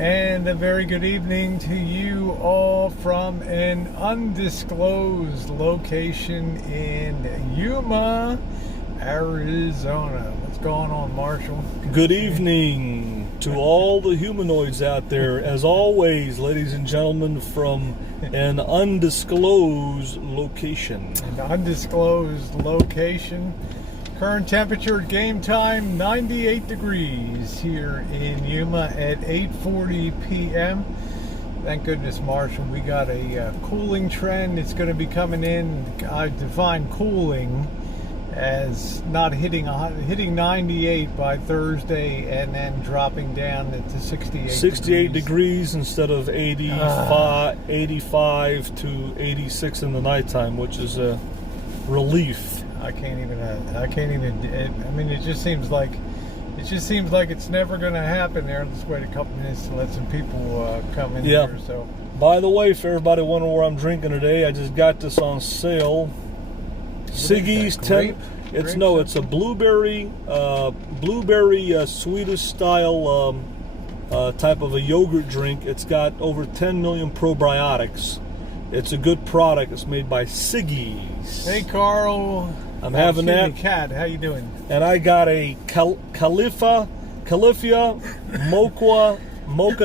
And a very good evening to you all from an undisclosed location in Yuma, Arizona. What's going on, Marshall? Good evening to all the humanoids out there. As always, ladies and gentlemen, from an undisclosed location. An undisclosed location. Current temperature at game time, 98 degrees here in Yuma at 8:40 p.m. Thank goodness, Marshall, we got a cooling trend. It's going to be coming in. I define cooling as not hitting 98 by Thursday and then dropping down to 68 degrees instead of 85 to 86 in the nighttime, which is a relief. I can't even. I mean, it just seems like it's never going to happen there. Let's wait a couple minutes to let some people come in here. So, by the way, if everybody wondering where I'm drinking today, I just got this on sale. Siggy's 10. It's a blueberry Swedish style type of a yogurt drink. It's got over 10 million probiotics. It's a good product. It's made by Siggy's. Hey, Carl. I'm having that. Cat, how you doing? And I got a Califia Mocha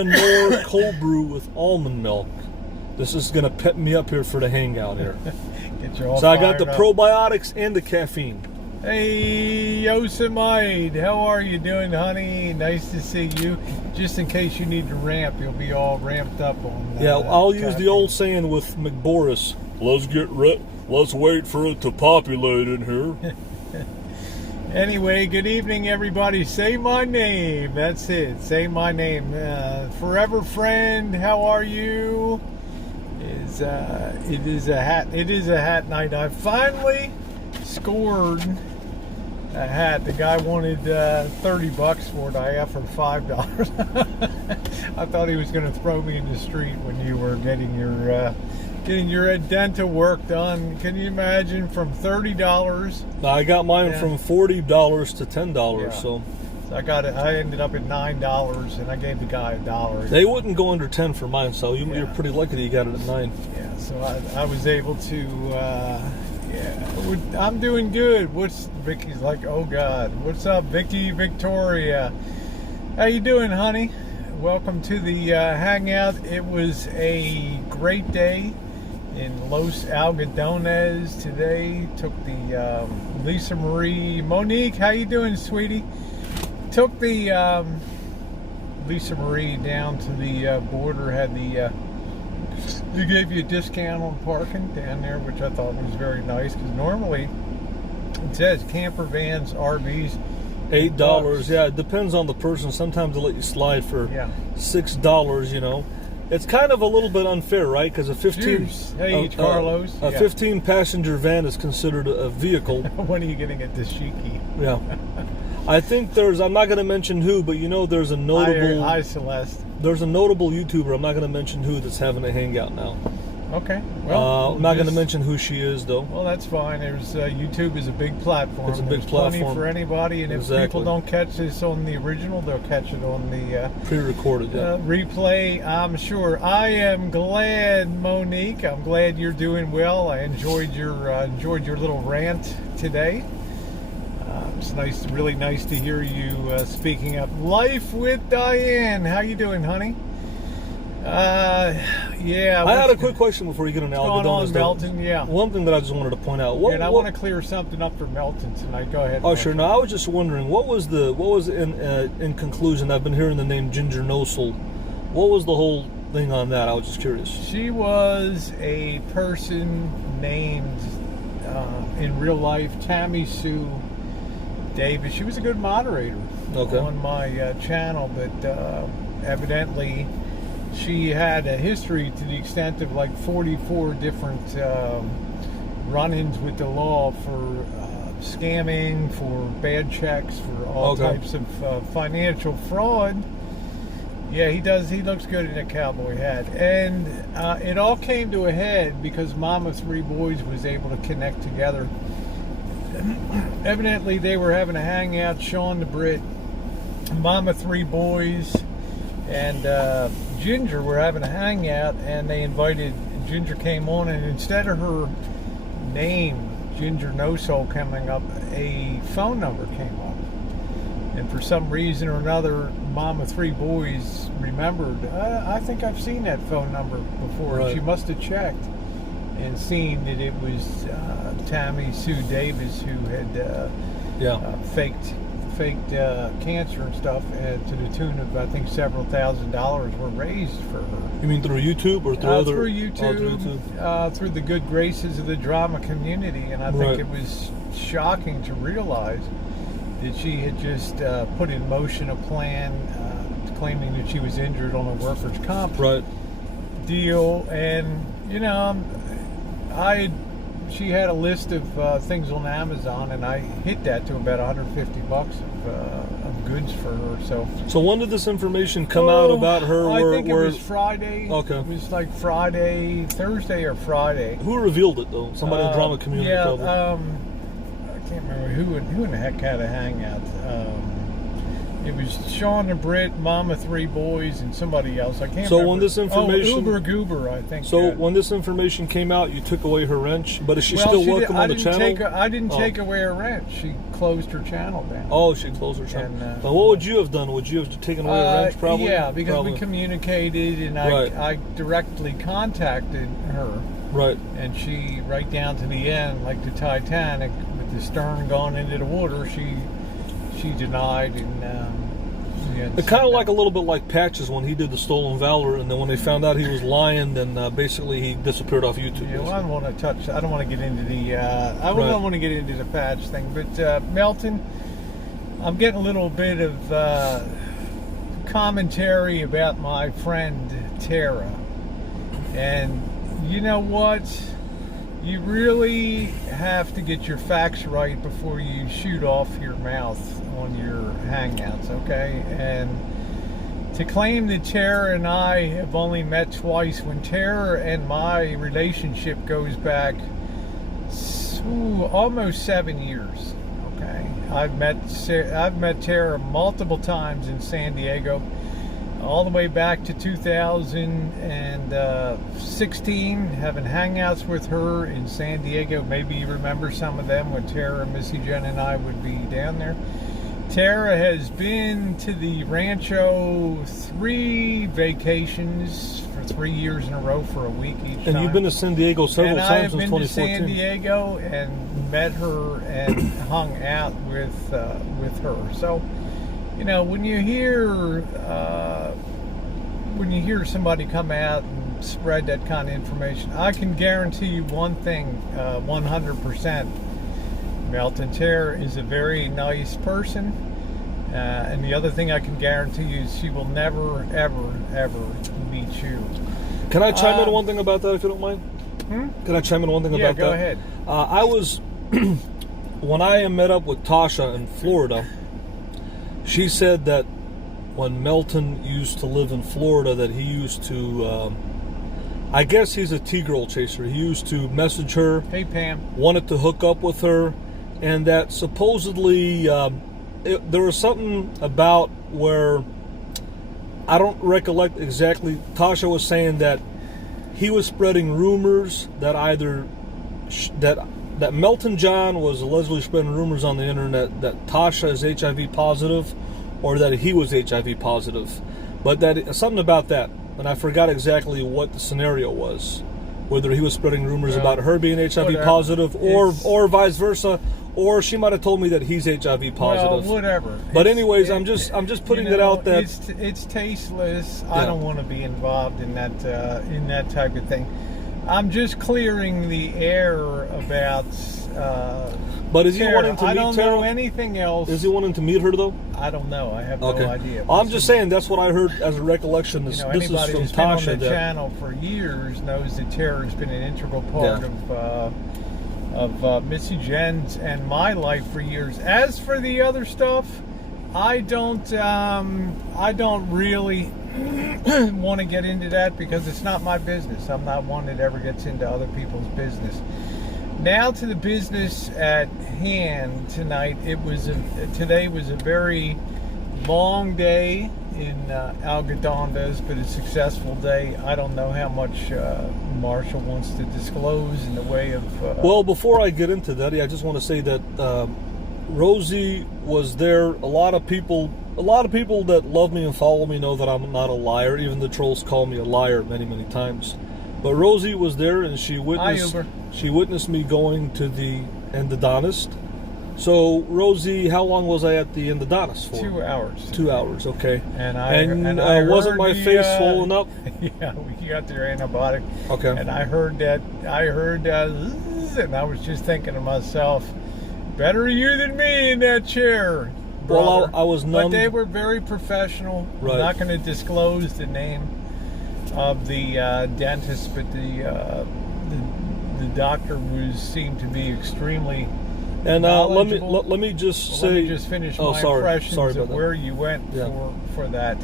Nor cold brew with almond milk. This is gonna pep me up here for the hangout here. Get you all so I got the up. probiotics and the caffeine. Hey, Yosemite, how are you doing, honey? Nice to see you. Just in case you need to ramp, you'll be all ramped up on. I'll use the old saying with McBoris. Let's wait for it to populate in here. Anyway, good evening, everybody. Say my name. That's it. Say my name. Forever friend, how are you? It is a hat night. I finally scored a hat. The guy wanted $30 for it. I offered $5. I thought he was going to throw me in the street when you were getting your dental work done. Can you imagine? From $30. I got mine from $40 to $10. Yeah. So I got it. I ended up at $9, and I gave the guy $1. They wouldn't go under 10 for mine, so you're pretty lucky that you got it at 9. Yeah. So I was able to. I'm doing good. Vicky's like, oh God, what's up, Vicky, Victoria? How you doing, honey? Welcome to the hangout. It was a great day in Los Aldgodones today. Took the Lisa Marie, Monique, how you doing, sweetie? Took the Lisa Marie down to the border. Had the they gave you a discount on parking down there, which I thought was very nice, because normally it says camper vans, RVs, $8. Yeah, it depends on the person. Sometimes they let you slide for $6. You know, it's kind of a little bit unfair, right? Because a 15 Carlos, a 15 passenger van is considered a vehicle. When are you getting a dashiki? Yeah. I think I'm not going to mention who, but you know there's a notable... Hi, Celeste. There's a notable YouTuber, I'm not going to mention who, that's having a hangout now. Okay. Well, I'm not going to mention who she is, though. Well, that's fine. YouTube is a big platform. It's a big platform. Plenty for anybody, and if people don't catch this on the original, they'll catch it on the... pre-recorded, replay, I'm sure. I am glad, Monique. I'm glad you're doing well. I enjoyed your little rant today. It's really nice to hear you speaking up. Life with Diane. How you doing, honey? I had a quick question before you get on Aldgodones. Melton, one thing that I just wanted to point out. I want to clear something up for Melton tonight. Go ahead. Oh, sure. No, I was just wondering, what was in conclusion? I've been hearing the name Ginger Nosel. What was the whole thing on that? I was just curious. She was a person named in real life Tammy Sue Davis. She was a good moderator on my channel, but evidently she had a history to the extent of like 44 different run-ins with the law for scamming, for bad checks, for all types of financial fraud. Yeah, he does. He looks good in a cowboy hat. And it all came to a head because Mama Three Boys was able to connect together. Evidently, they were having a hangout, Sean the Brit, Mama Three Boys, and Ginger were having a hangout, and they invited, Ginger came on, and instead of her name, Ginger No Soul, coming up, a phone number came up. And for some reason or another, Mom of Three Boys remembered, I think I've seen that phone number before. Right. She must have checked and seen that it was Tammy Sue Davis who had faked cancer and stuff, to the tune of, I think, several $1,000s were raised for her. You mean through YouTube or through other? Through YouTube, through the good graces of the drama community. And I think it was shocking to realize that she had just put in motion a plan claiming that she was injured on a workers' comp deal. And, you know, she had a list of things on Amazon, and I hit that to about $150 of goods for her. So when did this information come out about her? I think it was Friday. Okay. It was like Thursday or Friday. Who revealed it, though? Somebody in the drama community? Yeah, probably. I can't remember who in the heck had a hangout. It was Sean and Britt, Mom of Three Boys, and somebody else. I can't remember. So when this information... Uber Goober, I think. So when this information came out, you took away her wrench, but is she still welcome on the channel? I didn't take away her wrench. She closed her channel down. Oh, she closed her channel. And, but what would you have done? Would you have taken away her wrench, probably? Yeah, because we communicated, and I directly contacted her. Right. And she, right down to the end, like the Titanic, with the stern gone into the water, she denied, and it's kind of like a little bit like Patches when he did the Stolen Valor, and then when they found out he was lying, then basically he disappeared off YouTube. Yeah, well, I don't want to get into the I don't want to get into the Patch thing, but Melton, I'm getting a little bit of commentary about my friend Tara, and you know what? You really have to get your facts right before you shoot off your mouth on your hangouts, okay? And to claim that Tara and I have only met twice, when Tara and my relationship goes back almost 7 years, okay? I've met Tara multiple times in San Diego, all the way back to 2016, having hangouts with her in San Diego. Maybe you remember some of them when Tara, Missy Jenn, and I would be down there. Tara has been to the Rancho 3 vacations for 3 years in a row for a week each time. And you've been to San Diego several times since 2014. And I have been to San Diego and met her and hung out with her. So, you know, when you hear somebody come out and spread that kind of information, I can guarantee you one thing, 100%. Melton, Tara is a very nice person, and the other thing I can guarantee you is she will never, ever, ever meet you. Can I chime in one thing about that, if you don't mind? Can I chime in one thing about that? Yeah, go ahead. I was, when I met up with Tasha in Florida, she said that when Melton used to live in Florida, that he used to, I guess he's a T-girl chaser. He used to message her. Hey, Pam. Wanted to hook up with her. And that supposedly there was something about where, I don't recollect exactly, Tasha was saying that he was spreading rumors that either that Melton John was allegedly spreading rumors on the internet that Tasha is HIV positive, or that he was HIV positive. But that something about that, and I forgot exactly what the scenario was. Whether he was spreading rumors about her being HIV positive, or vice versa, or she might have told me that he's HIV positive. Well, whatever. But anyways, I'm just putting it out that it's tasteless. Yeah. I don't want to be involved in that type of thing. I'm just clearing the air about. But is he Tara. wanting to meet Tara? I don't know anything else. Is he wanting to meet her though? I don't know. I have no idea. I'm just saying that's what I heard as a recollection. This is from who's Tasha. Been on the channel for years knows that Tara has been an integral part of Missy Jenn's and my life for years. As for the other stuff, I don't really want to get into that because it's not my business. I'm not one that ever gets into other people's business. Now to the business at hand tonight. Today was a very long day in Aldgodones, but a successful day. I don't know how much Marshall wants to disclose in the way of... Well, before I get into that, I just want to say that Rosie was there. A lot of people that love me and follow me know that I'm not a liar. Even the trolls call me a liar many, many times. But Rosie was there, and she witnessed me going to the endodontist. So, Rosie, how long was I at the endodontist for? 2 hours. 2 hours, okay. And I wasn't my face swollen up? Yeah, you got your antibiotic. Okay. And I heard, and I was just thinking to myself, better you than me in that chair, brother. Well, I was numb. But they were very professional. Right. I'm not going to disclose the name of the dentist, but the doctor seemed to be extremely... And let me just say... Let me just finish my impressions of where you went for that.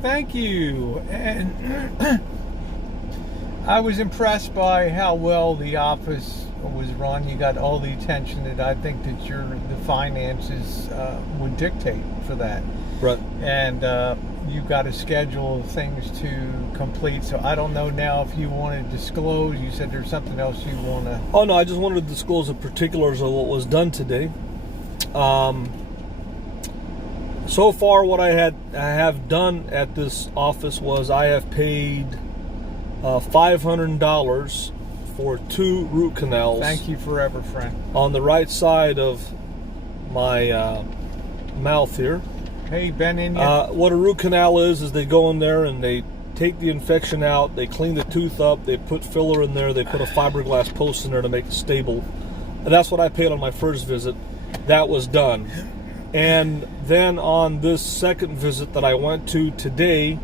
Thank you. And I was impressed by how well the office was run. You got all the attention that I think that the finances would dictate for that. Right. And you've got a schedule of things to complete. So I don't know now if you want to disclose. You said there's something else you want to... Oh, no, I just wanted to disclose the particulars of what was done today. So far, what I have done at this office was I have paid $500 for 2 root canals. Thank you forever, friend. On the right side of my mouth here. Hey, Ben, in what a root canal is they go in there and they take the infection out, they clean the tooth up, they put filler in there, they put a fiberglass post in there to make it stable. And that's what I paid on my first visit. That was done. And then on this second visit that I went to today,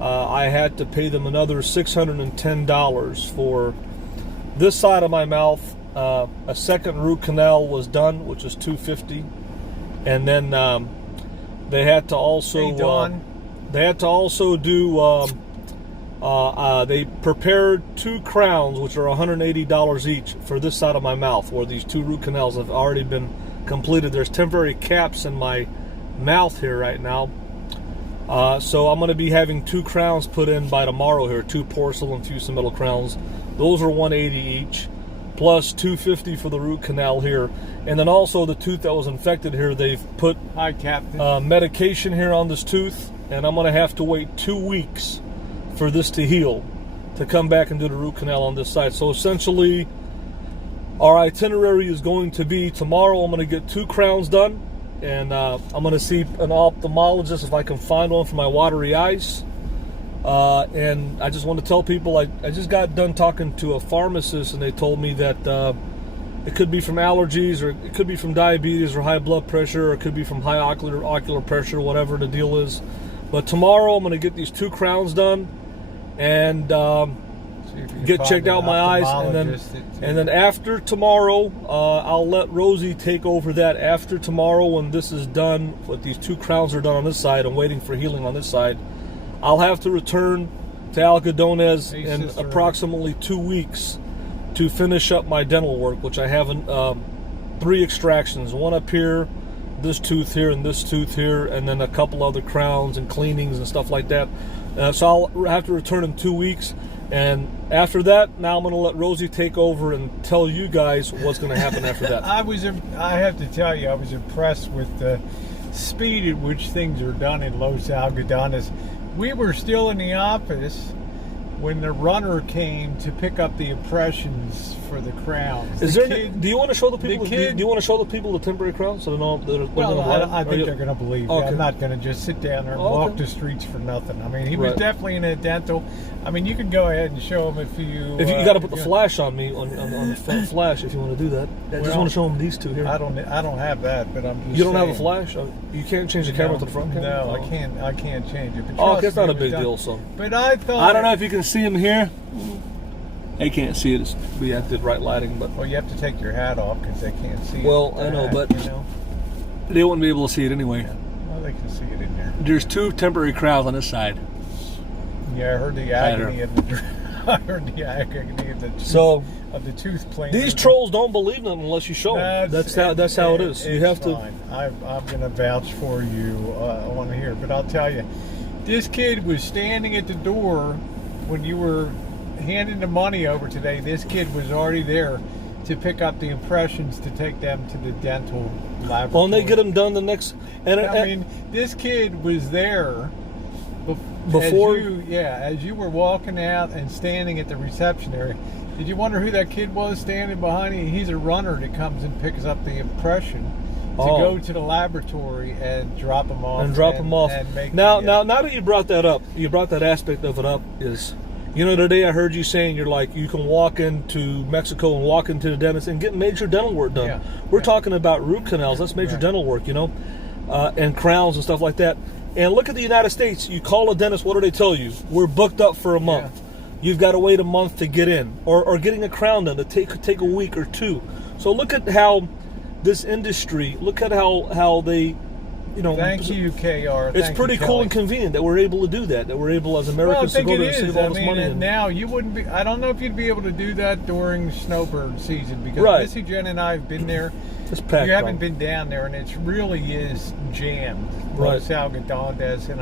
I had to pay them another $610 for this side of my mouth. A second root canal was done, which is $250, and then they had to also do. They prepared 2 crowns, which are $180 each for this side of my mouth, where these 2 root canals have already been completed. There's temporary caps in my mouth here right now. So I'm going to be having 2 crowns put in by tomorrow here, 2 porcelain fused metal crowns. Those are $180 each, plus $250 for the root canal here. And then also the tooth that was infected here, they've put medication here on this tooth, and I'm going to have to wait 2 weeks for this to heal, to come back and do the root canal on this side. So essentially, our itinerary is going to be tomorrow I'm going to get 2 crowns done, and I'm going to see an ophthalmologist if I can find one for my watery eyes. And I just want to tell people, I just got done talking to a pharmacist, and they told me that it could be from allergies, or it could be from diabetes or high blood pressure, or it could be from high ocular pressure, whatever the deal is. But tomorrow I'm going to get these 2 crowns done and get checked out my eyes, and then after tomorrow I'll let Rosie take over that. After tomorrow, when this is done, what these 2 crowns are done on this side, I'm waiting for healing on this side, I'll have to return to Aldgodones in approximately 2 weeks to finish up my dental work, which I have 3 extractions, one up here, this tooth here, and this tooth here, and then a couple other crowns and cleanings and stuff like that. So I'll have to return in 2 weeks, and after that, now I'm going to let Rosie take over and tell you guys what's going to happen after that. I have to tell you, I was impressed with the speed at which things are done in Los Algodones. We were still in the office when the runner came to pick up the impressions for the crowns. Do you want to show the people? Do you want to show the people the temporary crowns so they know they're I think they're going to believe me. I'm not going to just sit down there and walk the streets for nothing. I mean, he was definitely in a dental. I mean, you can go ahead and show them if you. If you got to put the flash on me on the flash if you want to do that. I just want to show them these 2 here. I don't have that, but I'm just. You don't have a flash? You can't change the camera to the front camera? No, I can't change it. But it's not a big deal. So. But I thought. I don't know if you can see him here. They can't see it. We have the right lighting, but. Well, you have to take your hat off because they can't see it. Well, I know, but they wouldn't be able to see it anyway. Yeah. Well, they can see it in there. There's 2 temporary crowns on this side. Yeah, I heard the agony of the. I heard the agony of the tooth cleaner. These trolls don't believe them unless you show them. That's how it is. You have fine. I'm going to vouch for you on here, but I'll tell you, this kid was standing at the door when you were handing the money over today. This kid was already there to pick up the impressions to take them to the dental laboratory. Well, and they get them done the next. I mean, this kid was there before. As you were walking out and standing at the reception area. Did you wonder who that kid was standing behind you? He's a runner that comes and picks up the impression to go to the laboratory and drop them off. And make now that you brought that up, you brought that aspect of it up. Today I heard you saying you can walk into Mexico and walk into the dentist and get major dental work done. We're talking about root canals. That's major dental work, and crowns and stuff like that. And look at the United States. You call a dentist, what do they tell you? We're booked up for a month. You've got to wait a month to get in. Or getting a crown done, could take a week or two. So look at how this industry, look at how they, Thank you, KR. It's pretty cool and convenient that we're able to do that we're able as Americans to go there and save all this money. And now you wouldn't be, I don't know if you'd be able to do that during snowbird season, because Missy Jenn and I have been there. It's packed. You haven't been down there, and it really is jammed. Los Aldgodones, and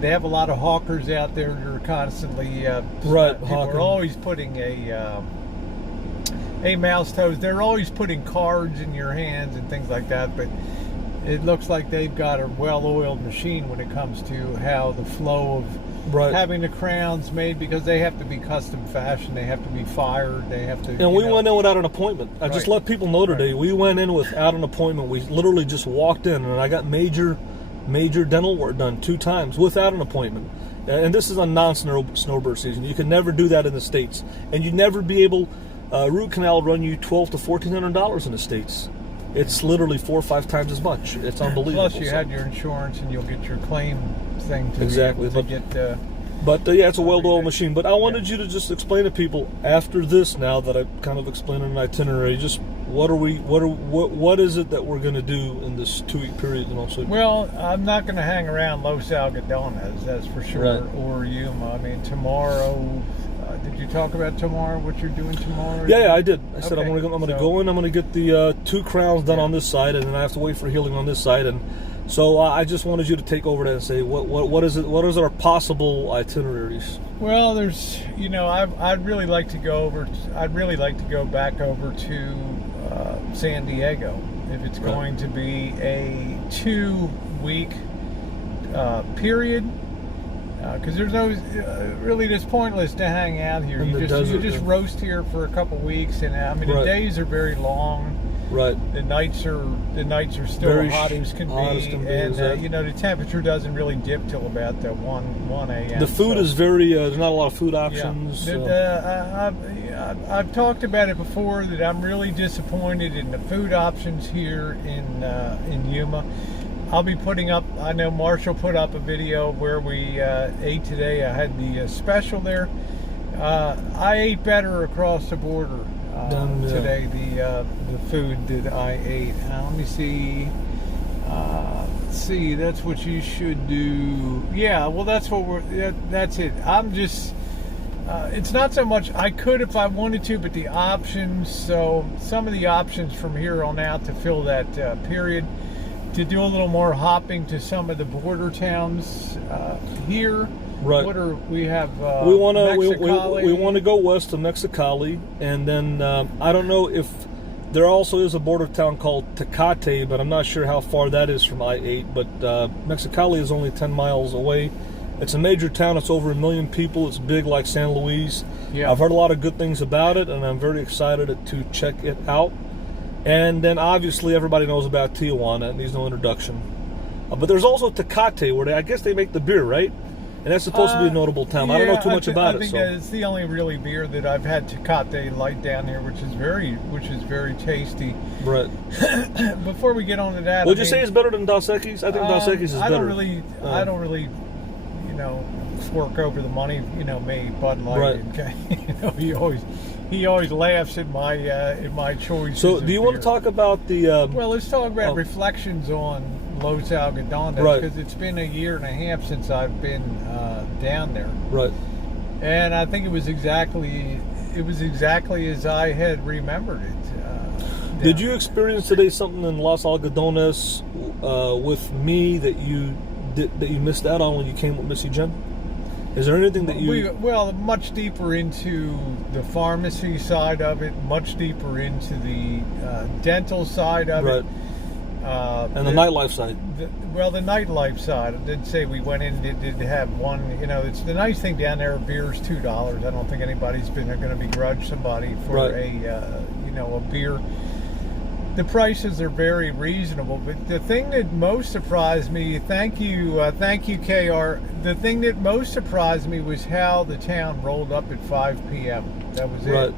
they have a lot of hawkers out there that are constantly people are always putting a mouse toes. They're always putting cards in your hands and things like that, but it looks like they've got a well-oiled machine when it comes to how the flow of having the crowns made, because they have to be custom fashioned, they have to be fired, they have to. And we went in without an appointment. I just let people know today. We went in without an appointment. We literally just walked in, and I got major dental work done 2 times without an appointment. And this is a non-snowbird season. You can never do that in the States, and you'd never be able. Root canal run you $1,200 to $1,400 in the States. It's literally 4 or 5 times as much. It's unbelievable. Plus, you had your insurance, and you'll get your claim thing to get. But it's a well-oiled machine. But I wanted you to just explain to people after this. Now that I've kind of explained an itinerary, just what is it that we're going to do in this 2-week period? And also, well, I'm not going to hang around Los Aldgodones, that's for sure, or Yuma. I mean, tomorrow. Did you talk about tomorrow? What you're doing tomorrow? Yeah, I did. I said I'm going to go in. I'm going to get the 2 crowns done on this side, and then I have to wait for healing on this side. And so I just wanted you to take over that and say what is it? What is our possible itineraries? Well, there's I'd really like to go over. I'd really like to go back over to San Diego if it's going to be a 2-week period. Because there's no really, it's pointless to hang out here. You just roast here for a couple weeks, and the days are very long. Right. The nights are still very hot as can be, and the temperature doesn't really dip till about 1 a.m. The food is very. There's not a lot of food options. Yeah. I've talked about it before that I'm really disappointed in the food options here in Yuma. I'll be putting up, I know Marshall put up a video where we ate today. I had the special there. I ate better across the border today, the food that I ate. Let me see. See, that's what you should do. Yeah, well, that's it. I'm just, it's not so much, I could if I wanted to, but the options, so some of the options from here on out to fill that period, to do a little more hopping to some of the border towns here. Right. We have we want to go west to Mexicali, and then I don't know if there also is a border town called Tecate, but I'm not sure how far that is from I-8. But Mexicali is only 10 miles away. It's a major town. It's over 1 million people. It's big like San Luis. Yeah. I've heard a lot of good things about it, and I'm very excited to check it out. And then obviously everybody knows about Tijuana. It needs no introduction. But there's also Tecate, where I guess they make the beer, right? And that's supposed to be a notable town. I don't know too much about it. I think it's the only really beer that I've had Tecate Light down here, which is very tasty. Right. Before we get on to that, would you say it's better than Dos Equis? I think Dos Equis is better. I don't really, fork over the money. Me, Bud Light. Right. Okay. He always laughs at my choices. So, do you want to talk about the? Well, let's talk about reflections on Los Aldgodones, because it's been 1.5 years since I've been down there. Right. And I think it was exactly as I had remembered it. Did you experience today something in Los Aldgodones with me that you missed out on when you came with Missy Jenn? Is there anything that you... Well, much deeper into the pharmacy side of it, much deeper into the dental side of it. And the nightlife side. The nightlife side. I did say we went in, did have one, it's the nice thing down there, beer's $2. I don't think anybody's going to begrudge somebody for a beer. The prices are very reasonable, but the thing that most surprised me, thank you, KR, the thing that most surprised me was how the town rolled up at 5 p.m. That was it.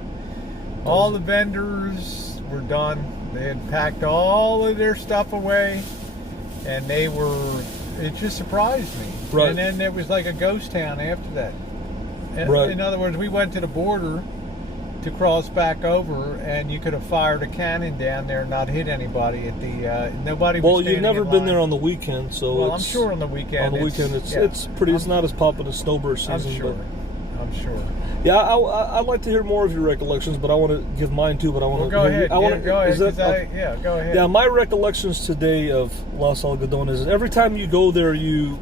All the vendors were done. They had packed all of their stuff away, and it just surprised me. Right. And then it was like a ghost town after that. In other words, we went to the border to cross back over, and you could have fired a cannon down there and not hit anybody at the nobody was you've never been there on the weekend, so I'm sure on the weekend it's pretty. It's not as popping as snowbird season. I'm sure. Yeah, I'd like to hear more of your recollections, but I want to give mine too. But I want to go ahead. Go ahead. Go ahead. Yeah, my recollections today of Los Aldgodones is every time you go there, you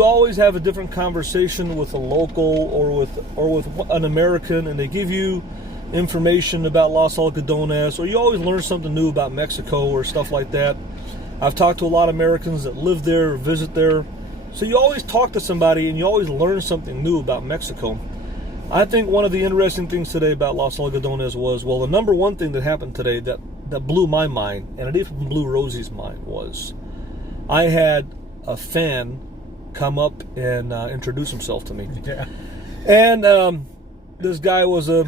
always have a different conversation with a local or with an American, and they give you information about Los Aldgodones, or you always learn something new about Mexico or stuff like that. I've talked to a lot of Americans that live there or visit there. So you always talk to somebody and you always learn something new about Mexico. I think one of the interesting things today about Los Aldgodones was, the number one thing that happened today that blew my mind, and it even blew Rosie's mind, was I had a fan come up and introduce himself to me. Yeah. And this guy was a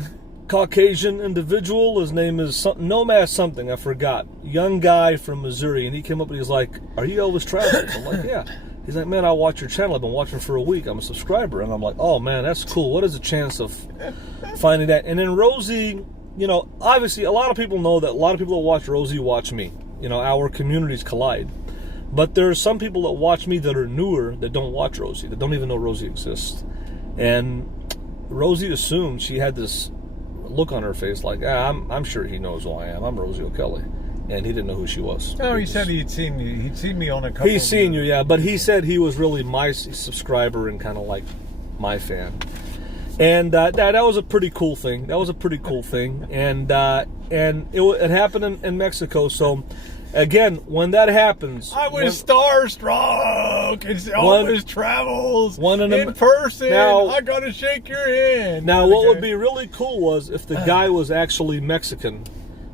Caucasian individual. His name is Nomad something, I forgot. Young guy from Missouri, and he came up and he's like, "Are you Elvis Travelers?" I'm like, "Yeah." He's like, "Man, I watch your channel. I've been watching for a week. I'm a subscriber." And I'm like, "Oh man, that's cool. What is the chance of finding that?" And then Rosie, obviously a lot of people know that a lot of people that watch Rosie watch me. Our communities collide. But there are some people that watch me that are newer that don't watch Rosie, that don't even know Rosie exists. And Rosie assumed, she had this look on her face like, I'm sure he knows who I am. I'm Rosie O'Kelly. And he didn't know who she was. No, he said he'd seen you. He'd seen me on a couple. He's seen you, yeah. But he said he was really my subscriber and kind of like my fan. And that was a pretty cool thing. And it happened in Mexico. So again, when that happens, I was starstruck. It's always travels in person. Now, I gotta shake your hand. Now, what would be really cool was if the guy was actually Mexican.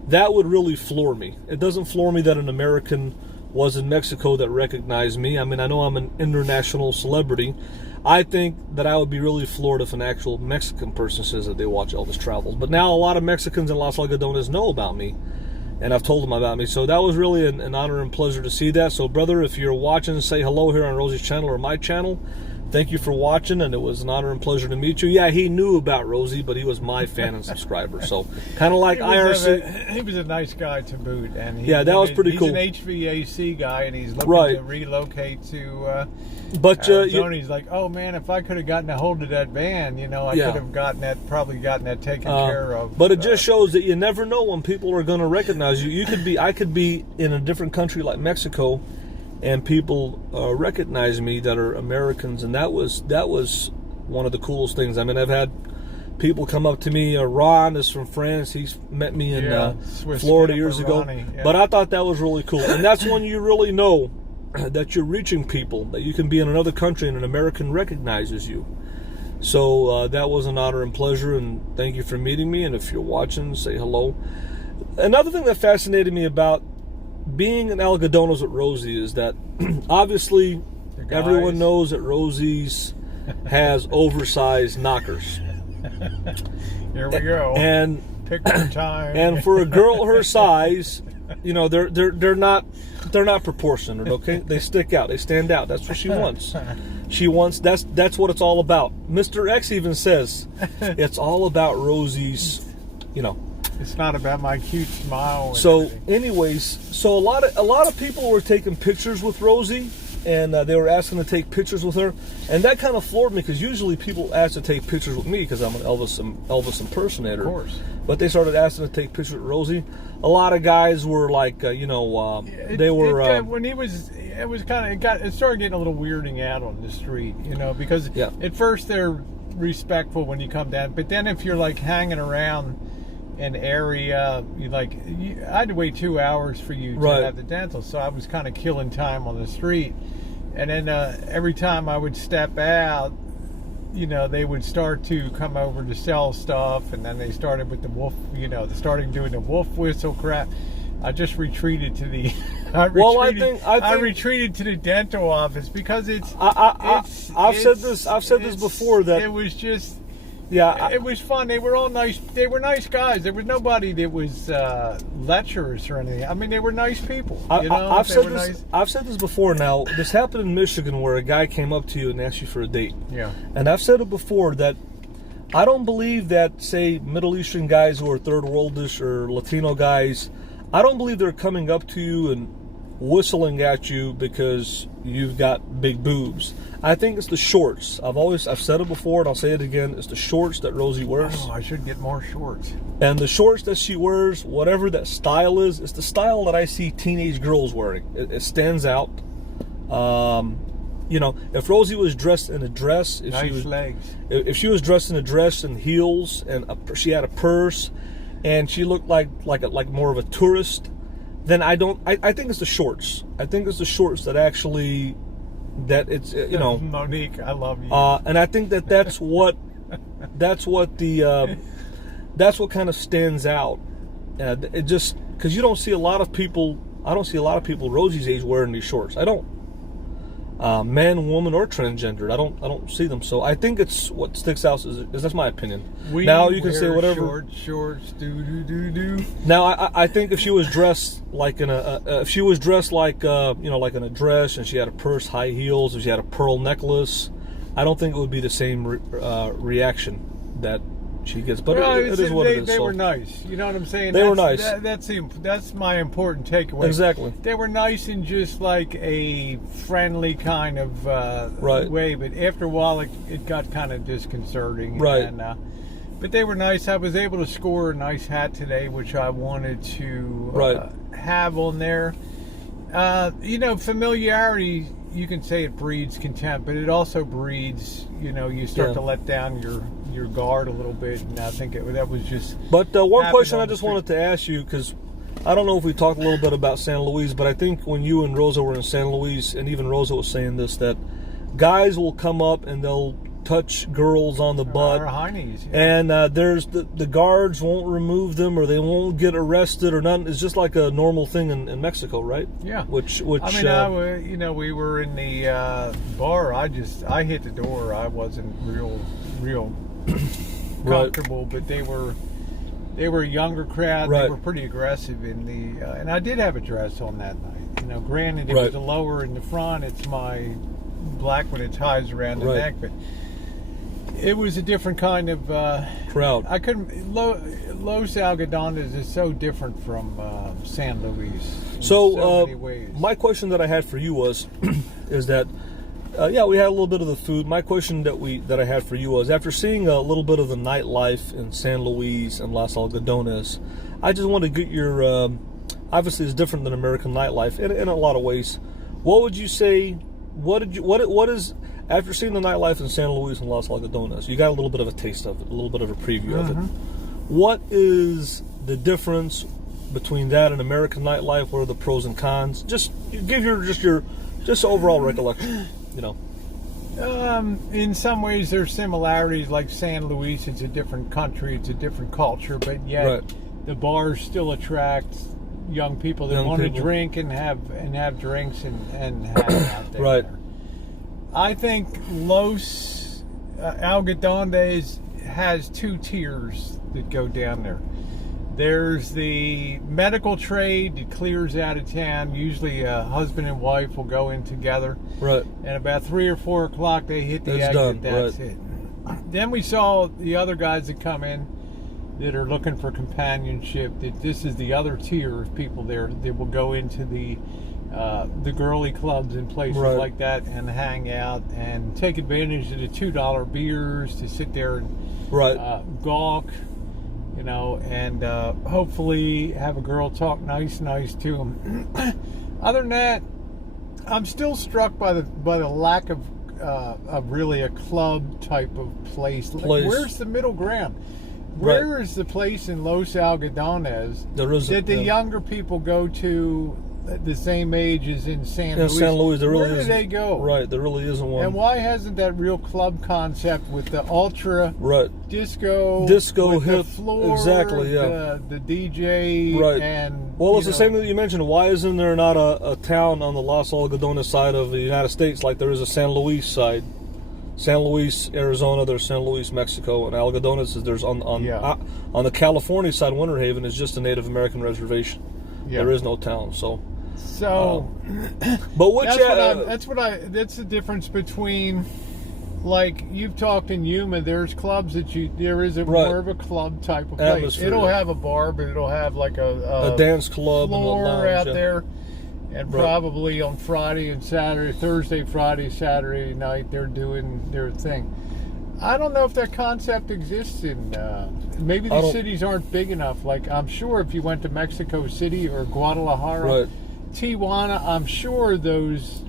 That would really floor me. It doesn't floor me that an American was in Mexico that recognized me. I mean, I know I'm an international celebrity. I think that I would be really floored if an actual Mexican person says that they watch Elvis Travels. But now a lot of Mexicans in Los Aldgodones know about me, and I've told them about me. So that was really an honor and pleasure to see that. So, brother, if you're watching, say hello here on Rosie's channel or my channel. Thank you for watching, and it was an honor and pleasure to meet you. Yeah, he knew about Rosie, but he was my fan and subscriber. So, kind of like IRC. He was a nice guy to boot. And that was pretty cool. He's an HVAC guy, and he's looking to relocate to Arizona. He's like, oh, man, if I could have gotten a hold of that van, I could have probably gotten that taken care of. But it just shows that you never know when people are going to recognize you. I could be in a different country like Mexico, and people recognize me that are Americans, and that was one of the coolest things. I mean, I've had people come up to me. Ron is from France. He's met me in Florida years ago. Yeah. But I thought that was really cool, and that's when you really know that you're reaching people, that you can be in another country and an American recognizes you. So that was an honor and pleasure, and thank you for meeting me. And if you're watching, say hello. Another thing that fascinated me about being in Aldgodones with Rosie is that obviously everyone knows that Rosie's has oversized knockers. Here we go. And picture time. And for a girl her size, they're not proportionate. Okay, they stick out. They stand out. That's what she wants. She wants. That's what it's all about. Mr. X even says it's all about Rosie's. It's not about my cute smile. So, anyways, a lot of people were taking pictures with Rosie, and they were asking to take pictures with her, and that kind of floored me because usually people ask to take pictures with me because I'm an Elvis impersonator. Of course. But they started asking to take pictures with Rosie. A lot of guys were like, they were. When he was, it started getting a little weirding out on the street, because at first they're respectful when you come down, but then if you're like hanging around an area, I had to wait 2 hours for you to have the dental, so I was kind of killing time on the street, and then every time I would step out, they would start to come over to sell stuff, and then they started with the wolf, starting doing the wolf whistle crap. I just retreated to the. I retreated to the dental office because I've said this before that it was just. Yeah, it was fun. They were all nice. They were nice guys. There was nobody that was lecherous or anything. I mean, they were nice people. I've said this before. Now, this happened in Michigan where a guy came up to you and asked you for a date. Yeah. And I've said it before that I don't believe that, say, Middle Eastern guys who are third worldish or Latino guys, I don't believe they're coming up to you and whistling at you because you've got big boobs. I think it's the shorts. I've said it before and I'll say it again. It's the shorts that Rosie wears. Oh, I should get more shorts. And the shorts that she wears, whatever that style is, it's the style that I see teenage girls wearing. It stands out. If Rosie was dressed in a dress, if she was dressed in a dress and heels and she had a purse and she looked like more of a tourist, then I think it's the shorts. I think it's the shorts that actually, that it's, Monique, I love you. And I think that's what kind of stands out. It just, because you don't see a lot of people, I don't see a lot of people Rosie's age wearing these shorts. I don't. Man, woman, or transgendered. I don't see them. So I think it's what sticks out is that's my opinion. Now you can say whatever. Shorts, do. Now I think if she was dressed like in if she was dressed like like in a dress and she had a purse, high heels, if she had a pearl necklace, I don't think it would be the same reaction that she gets. But it is what it is. They were nice. You know what I'm saying? They were nice. That's my important takeaway. Exactly. They were nice in just like a friendly kind of way, but after a while it got kind of disconcerting. Right. And, but they were nice. I was able to score a nice hat today, which I wanted to have on there. Familiarity, you can say it breeds contempt, but it also breeds, you start to let down your guard a little bit, and I think that was just. But one question I just wanted to ask you, because I don't know if we talked a little bit about San Luis, but I think when you and Rosa were in San Luis, and even Rosa was saying this, that guys will come up and they'll touch girls on the butt, or heinies, and there's the guards won't remove them or they won't get arrested or nothing. It's just like a normal thing in Mexico, right? Yeah. Which I mean, we were in the bar. I hit the door. I wasn't real comfortable, but they were a younger crowd. They were pretty aggressive in the and I did have a dress on that night. Granted it was a lower in the front. It's my black one. It ties around the neck, but it was a different kind of crowd. I couldn't. Los Aldgodones is so different from San Luis. So many ways. My question that I had for you was, is that we had a little bit of the food. My question that I had for you was, after seeing a little bit of the nightlife in San Luis and Los Aldgodones, I just wanted to get your. Obviously, it's different than American nightlife in a lot of ways. What would you say? What is, after seeing the nightlife in San Luis and Los Aldgodones, you got a little bit of a taste of it, a little bit of a preview of it. What is the difference between that and American nightlife? What are the pros and cons? Just give your overall recollection. In some ways, there's similarities. Like San Luis, it's a different country, it's a different culture, but yet the bars still attract young people that want to drink and have drinks and hang out there. Right. I think Los Aldgodones has two tiers that go down there. There's the medical trade that clears out of town. Usually a husband and wife will go in together. Right. And about 3 or 4 o'clock they hit the exit. Done. That's it. Then we saw the other guys that come in that are looking for companionship. That this is the other tier of people there that will go into the the girly clubs and places Right. like that, and hang out and take advantage of the $2 beers to sit there and Right. gawk, you know, and hopefully have a girl talk nice to them. Other than that, I'm still struck by the lack of really a club type of place. Like, where's the middle ground? Where is the place in Los Aldgodones that the younger people go to at the same age as in San Luis? San Luis, there really Where do they go? Right, there really isn't one. And why hasn't that real club concept with the ultra disco with hip, the floor, exactly, yeah, the DJ, right? And well, it's the same thing that you mentioned. Why isn't there not a town on the Los Aldgodones side of the United States like there is a San Luis side? San Luis, Arizona, there's San Luis, Mexico, and Algodones is there's on the California side. Winter Haven is just a Native American reservation. Yeah. There is no town, so. But which that's the difference between, like, you've talked in Yuma. There's clubs there is more of a club type of place. Atmosphere, it'll have a bar, but it'll have like a dance club floor and a lounge, out there. And probably on Friday and Saturday, Thursday, Friday, Saturday night, they're doing their thing. I don't know if that concept exists in. Maybe these cities aren't big enough. Like, I'm sure if you went to Mexico City or Guadalajara, Tijuana, I'm sure those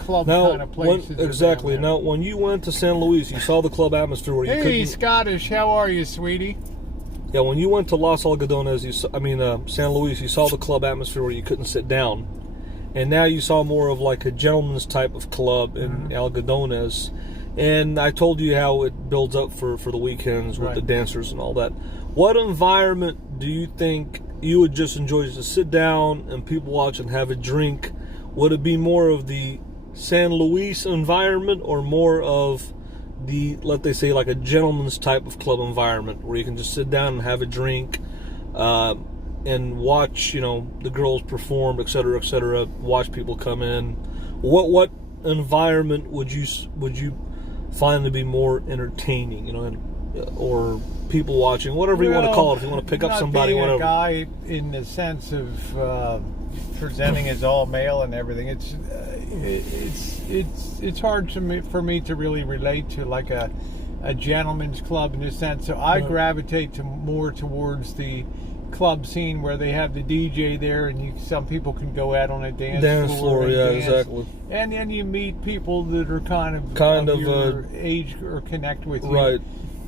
club kind of places. Exactly. Now, when you went to San Luis, you saw the club atmosphere where you couldn't. Hey, Scottish, how are you, sweetie? Yeah, when you went to Los Algodones, San Luis, you saw the club atmosphere where you couldn't sit down. And now you saw more of like a gentleman's type of club in Algodones. And I told you how it builds up for the weekends with the dancers and all that. What environment do you think you would just enjoy to sit down and people watch and have a drink? Would it be more of the San Luis environment or more of the, let they say, like a gentleman's type of club environment where you can just sit down and have a drink and watch, the girls perform, et cetera, watch people come in? What environment would you find to be more entertaining, or people watching, whatever you want to call it, if you want to pick up somebody, whatever. A guy in the sense of presenting as all male and everything, it's hard for me to really relate to like a gentleman's club in this sense. So I gravitate more towards the club scene where they have the DJ there, and some people can go out on a dance floor. Yeah, dance. Exactly. And then you meet people that are kind of your age or connect with you. Right.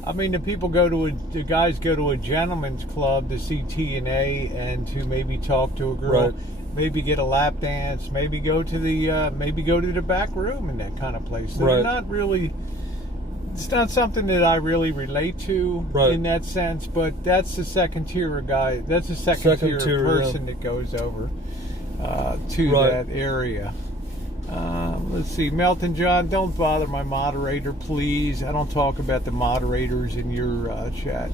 I mean, the guys go to a gentleman's club to see TNA and to maybe talk to a girl, maybe get a lap dance, maybe go to the back room in that kind of place. So they're not really. It's not something that I really relate to in that sense, but that's the second tier guy. That's the second tier person that goes over to that area. Let's see, Melton John, don't bother my moderator, please. I don't talk about the moderators in your chat.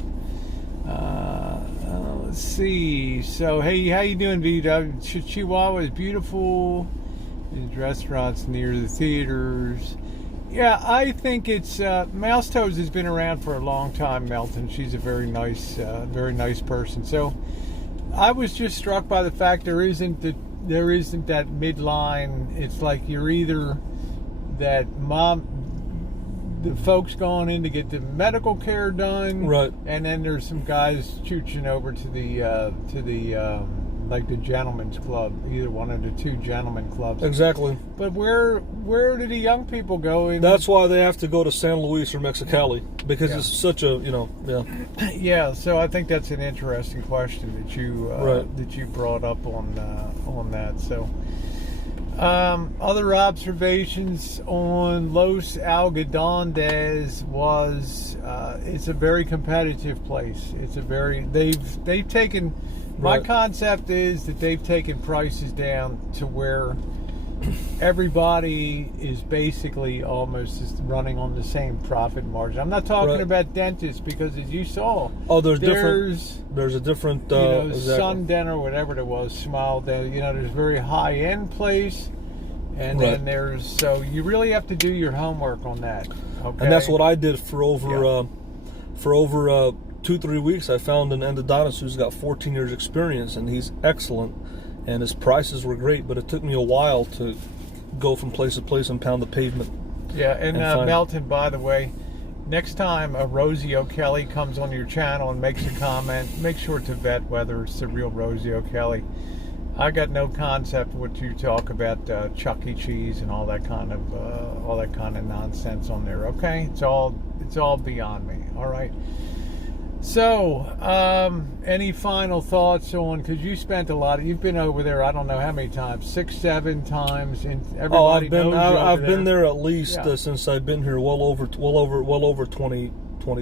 Let's see. So, hey, how you doing, VW? Chihuahua is beautiful. There's restaurants near the theaters. Yeah, I think it's Mouse Toes has been around for a long time, Melton. She's a very nice person. So I was just struck by the fact there isn't that midline. It's like you're either that the folks going in to get the medical care done, and then there's some guys chooching over to the like the gentleman's club, either one of the two gentlemen clubs. Exactly. But where do the young people go? That's why they have to go to San Luis or Mexicali, because it's such a, Yeah, so I think that's an interesting question that you brought up on that. So other observations on Los Algodones was it's a very competitive place. They've taken. My concept is that they've taken prices down to where everybody is basically almost just running on the same profit margin. I'm not talking about dentists, because as you saw, there's a different Sun Dent or whatever it was, Smile Dent. There's a very high end place, and then so you really have to do your homework on that. Okay, and that's what I did for over 2-3 weeks. I found an endodontist who's got 14 years experience, and he's excellent. and his prices were great, but it took me a while to go from place to place and pound the pavement. Yeah, and Melton, by the way, next time Rosie O'Kelly comes on your channel and makes a comment, make sure to vet whether it's the real Rosie O'Kelly. I got no concept what you talk about Chuck E. Cheese and all that kind of nonsense on there. Okay, it's all beyond me. All right. So, any final thoughts on? Because you spent you've been over there. I don't know how many times, 6, 7 times. And everybody I've been there at least since I've been here. Well over 20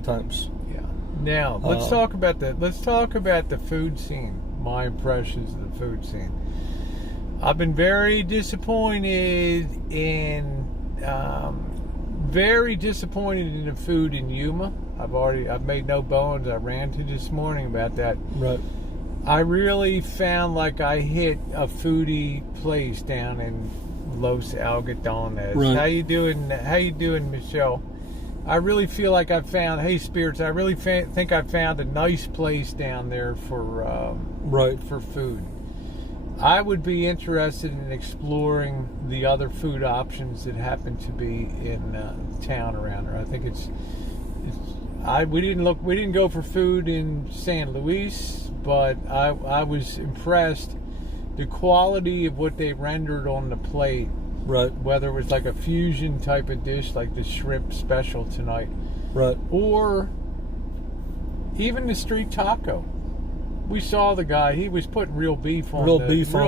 times. Yeah. Now let's talk about the food scene. My impressions of the food scene. I've been very disappointed in the food in Yuma. I've made no bones. I ranted this morning about that. Right. I really found like I hit a foodie place down in Los Aldgodones. Right. How you doing, Michelle? I really feel like I found, hey Spirits, I really think I found a nice place down there for food. I would be interested in exploring the other food options that happen to be in town around there. I think we didn't go for food in San Luis, but I was impressed the quality of what they rendered on the plate. Right. Whether it was like a fusion type of dish, like the shrimp special tonight. Right. Or even the street taco. We saw the guy, he was putting real beef on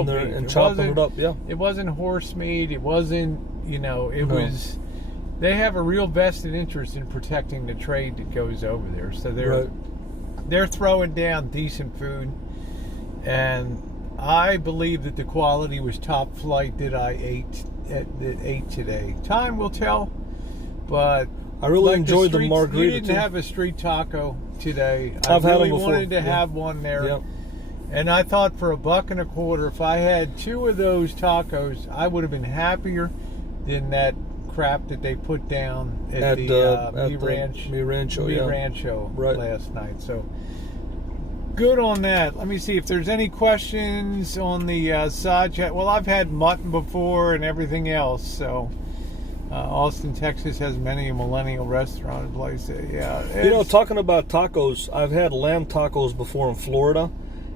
there and chopping it up, yeah. It wasn't horse meat, it wasn't, was, they have a real vested interest in protecting the trade that goes over there. So they're throwing down decent food. And I believe that the quality was top flight that I ate today. Time will tell, but I really enjoyed the margarita. You didn't have a street taco today. I've had them really before. Wanted to have one there. Yep. And I thought for $1.25, if I had 2 of those tacos, I would have been happier than that crap that they put down at the Rancho last night. So good on that. Let me see if there's any questions on the side chat. Well, I've had mutton before and everything else. So Austin, Texas has many millennial restaurant places. Yeah. Talking about tacos, I've had lamb tacos before in Florida,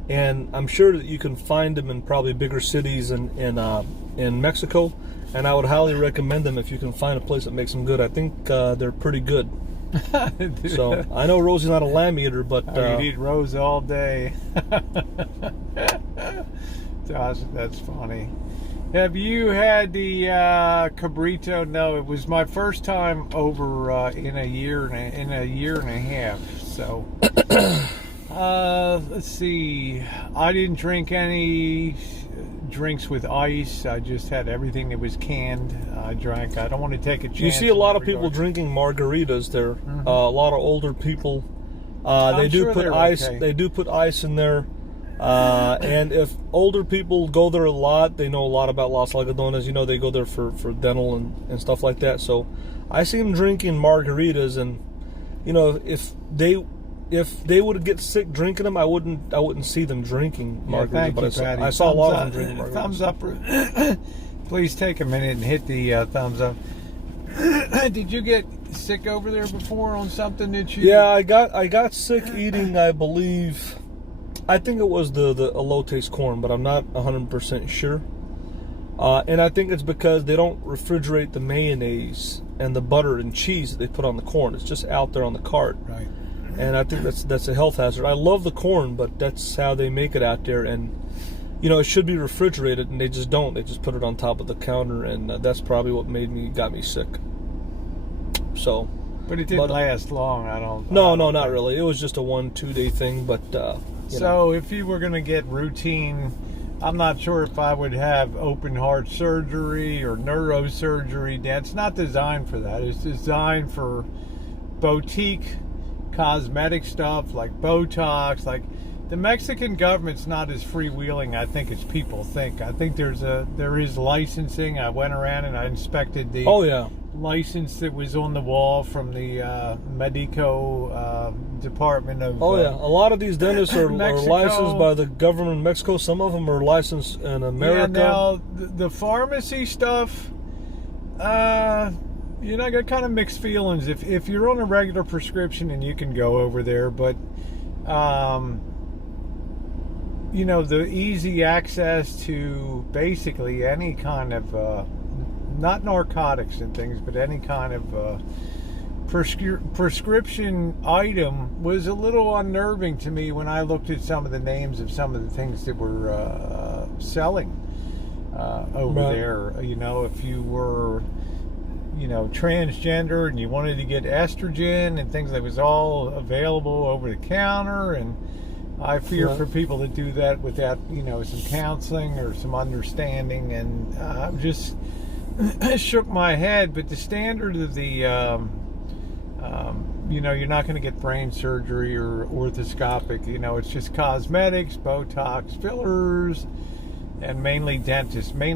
and I'm sure that you can find them in probably bigger cities in Mexico. And I would highly recommend them if you can find a place that makes them good. I think they're pretty good. So I know Rosie's not a lamb eater, but you eat Rosa all day. Josh, that's funny. Have you had the cabrito? No, it was my first time over in a year and a half. So let's see. I didn't drink any drinks with ice. I just had everything that was canned. I drank. I don't want to take a chance. You see a lot of people drinking margaritas there. Mm-hmm. A lot of older people. They do put ice. Okay. They do put ice in there. And if older people go there a lot, they know a lot about Los Aldgodones. They go there for dental and stuff like that. So I see them drinking margaritas, and if they would get sick drinking them, I wouldn't see them drinking margaritas. But I saw a lot of them drinking margaritas. Thumbs up. Please take a minute and hit the thumbs up. Did you get sick over there before on something that you? Yeah, I got sick eating, I believe. I think it was the elotes corn, but I'm not 100% sure. And I think it's because they don't refrigerate the mayonnaise and the butter and cheese that they put on the corn. It's just out there on the cart. Right. And I think that's a health hazard. I love the corn, but that's how they make it out there. And, it should be refrigerated, and they just don't. They just put it on top of the counter, and that's probably what got me sick. So. But it didn't last long, No, not really. It was just a 1-2 day thing, but... So if you were going to get routine, I'm not sure if I would have open heart surgery or neurosurgery. That's not designed for that. It's designed for boutique cosmetic stuff like Botox, like the Mexican government's not as freewheeling, I think, as people think. I think there is licensing. I went around and I inspected the license that was on the wall from the Medico Department of. A lot of these dentists are licensed by the government of Mexico. Some of them are licensed in America. Yeah, now the pharmacy stuff, you know, I got kind of mixed feelings. If you're on a regular prescription and you can go over there, but you know, the easy access to basically any kind of, not narcotics and things, but any kind of prescription item was a little unnerving to me when I looked at some of the names of some of the things that were selling over there. You know, if you were, you know, transgender and you wanted to get estrogen and things, that was all available over the counter, and I fear for people that do that without, you know, some counseling or some understanding, and I just shook my head. But the standard of the, you know, you're not going to get brain surgery or orthoscopic. You know, it's just cosmetics, Botox, fillers, and mainly dentists. And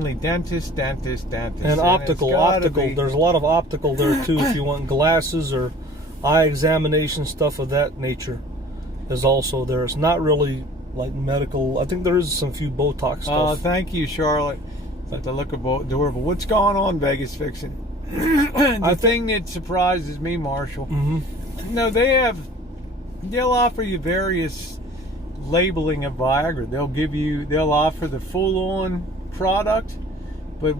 optical. There's a lot of optical there too. If you want glasses or eye examination, stuff of that nature is also there. It's not really like medical. I think there is some few Botox stuff. Thank you, Charlotte. That look adorable. What's going on, Vegas Fixin'? The thing that surprises me, Marshall. No, they'll offer you various labeling of Viagra. They'll offer the full-on product, but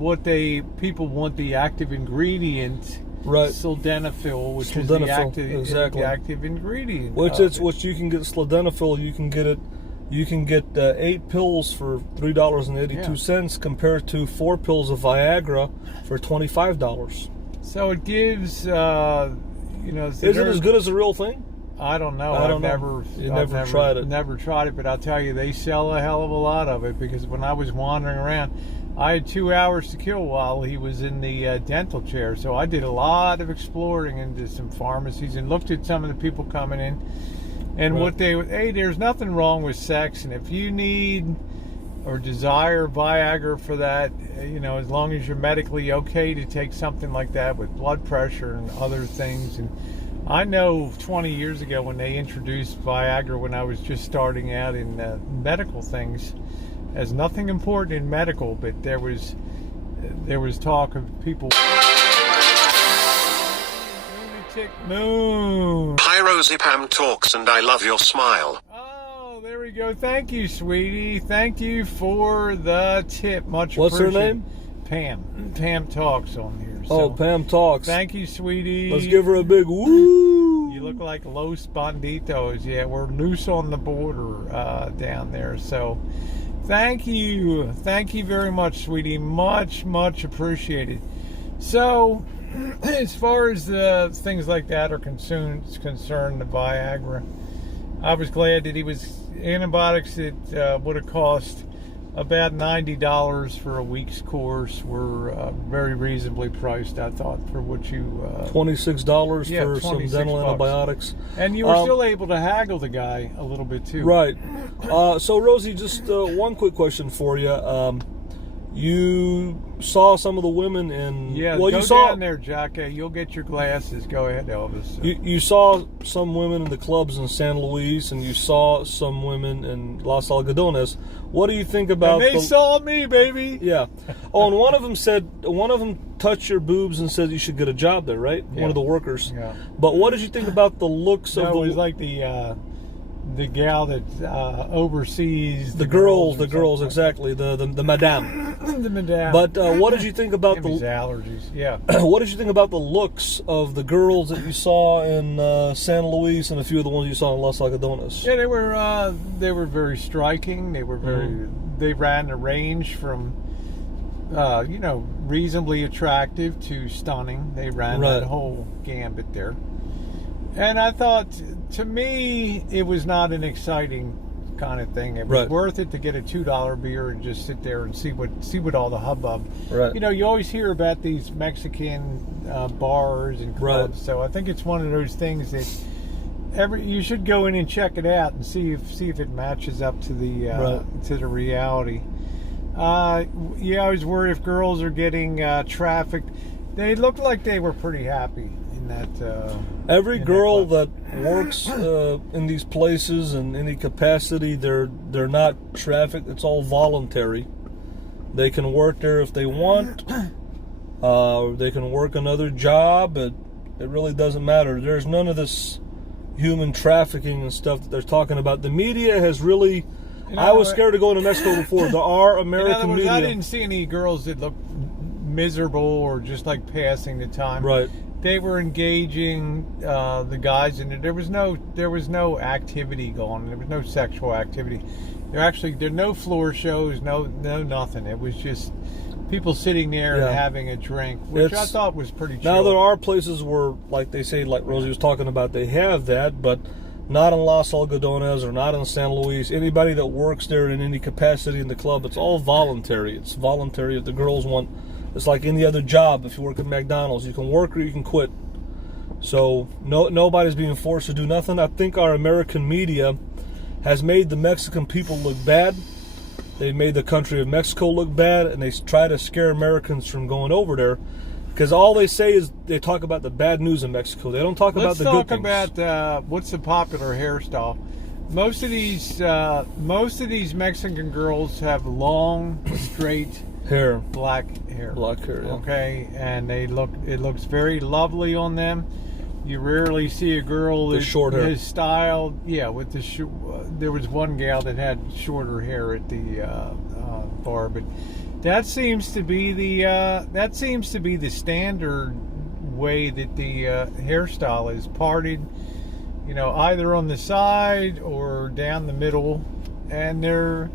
people want the active ingredient. Right, sildenafil, which is the active ingredient. Which you can get sildenafil. You can get 8 pills for $3.82 compared to 4 pills of Viagra for $25. So it gives, you know. Is it as good as the real thing? I don't know. I've never tried it. Never tried it, but I'll tell you, they sell a hell of a lot of it, because when I was wandering around, I had 2 hours to kill while he was in the dental chair. So I did a lot of exploring into some pharmacies and looked at some of the people coming in. And there's nothing wrong with sex. And if you need or desire Viagra for that, you know, as long as you're medically okay to take something like that with blood pressure and other things. And I know 20 years ago when they introduced Viagra, when I was just starting out in medical things, as nothing important in medical, but there was talk of people. Lunatic Moon. Hi, Rosie. Pam talks, and I love your smile. Oh, there we go. Thank you, sweetie. Thank you for the tip. Much appreciated. What's her name? Pam. Pam talks on here. So Pam talks. Thank you, sweetie. Let's give her a big woo. You look like Los Banditos. Yeah, we're loose on the border down there. So thank you. Thank you very much, sweetie. Much, much appreciated. So as far as things like that are concerned, the Viagra, I was glad that he was antibiotics that would have cost about $90 for a week's course were very reasonably priced, I thought, for what you... $26 for some dental antibiotics. And you were still able to haggle the guy a little bit, too. Right. So, Rosie, just one quick question for you. You saw some of the women in... Yeah, go down there, Jack. You'll get your glasses. Go ahead, Elvis. You saw some women in the clubs in San Luis, and you saw some women in Los Aldgodones. What do you think about... And they saw me, baby! Yeah. Oh, and one of them touched your boobs and said you should get a job there, right? Yeah. One of the workers. Yeah. But what did you think about the looks of the... it was like the gal that oversees the girls, exactly, the madame. The madame. But what did you think about the allergies? Yeah. What did you think about the looks of the girls that you saw in San Luis and a few of the ones you saw in Los Aldgodones? Yeah, they were very striking. They were very. They ran the range from reasonably attractive to stunning. They ran that whole gambit there. And I thought, to me, it was not an exciting kind of thing. It was worth it to get a $2 beer and just sit there and see what all the hubbub. Right. You know, you always hear about these Mexican bars and clubs. So I think it's one of those things that you should go in and check it out and see if it matches up to the reality. Yeah, I was worried if girls are getting trafficked. They looked like they were pretty happy in that. Every girl that works in these places in any capacity, they're not trafficked. It's all voluntary. They can work there if they want. They can work another job. It really doesn't matter. There's none of this human trafficking and stuff that they're talking about. The media has really... I was scared to go into Mexico before. There are American in other words, media. I didn't see any girls that looked miserable or just like passing the time. Right. They were engaging the guys in it. There was no activity going on. There was no sexual activity. There are no floor shows, no nothing. It was just people sitting there and having a drink, which I thought was pretty chill. Now there are places where, like they say, like Rosie was talking about, they have that, but not in Los Aldgodones or not in San Luis. Anybody that works there in any capacity in the club, it's all voluntary. It's voluntary if the girls want. It's like any other job. If you work at McDonald's, you can work or you can quit. So nobody's being forced to do nothing. I think our American media has made the Mexican people look bad. They made the country of Mexico look bad, and they try to scare Americans from going over there. Because all they say is they talk about the bad news in Mexico. They don't talk about the good things. Let's talk about what's the popular hairstyle. Most of these Mexican girls have long, straight hair, black hair. Black hair, yeah. Okay, and it looks very lovely on them. You rarely see a girl with short hair. His style, with the there was one gal that had shorter hair at the bar, but that seems to be the standard way that the hairstyle is parted. Either on the side or down the middle, and they're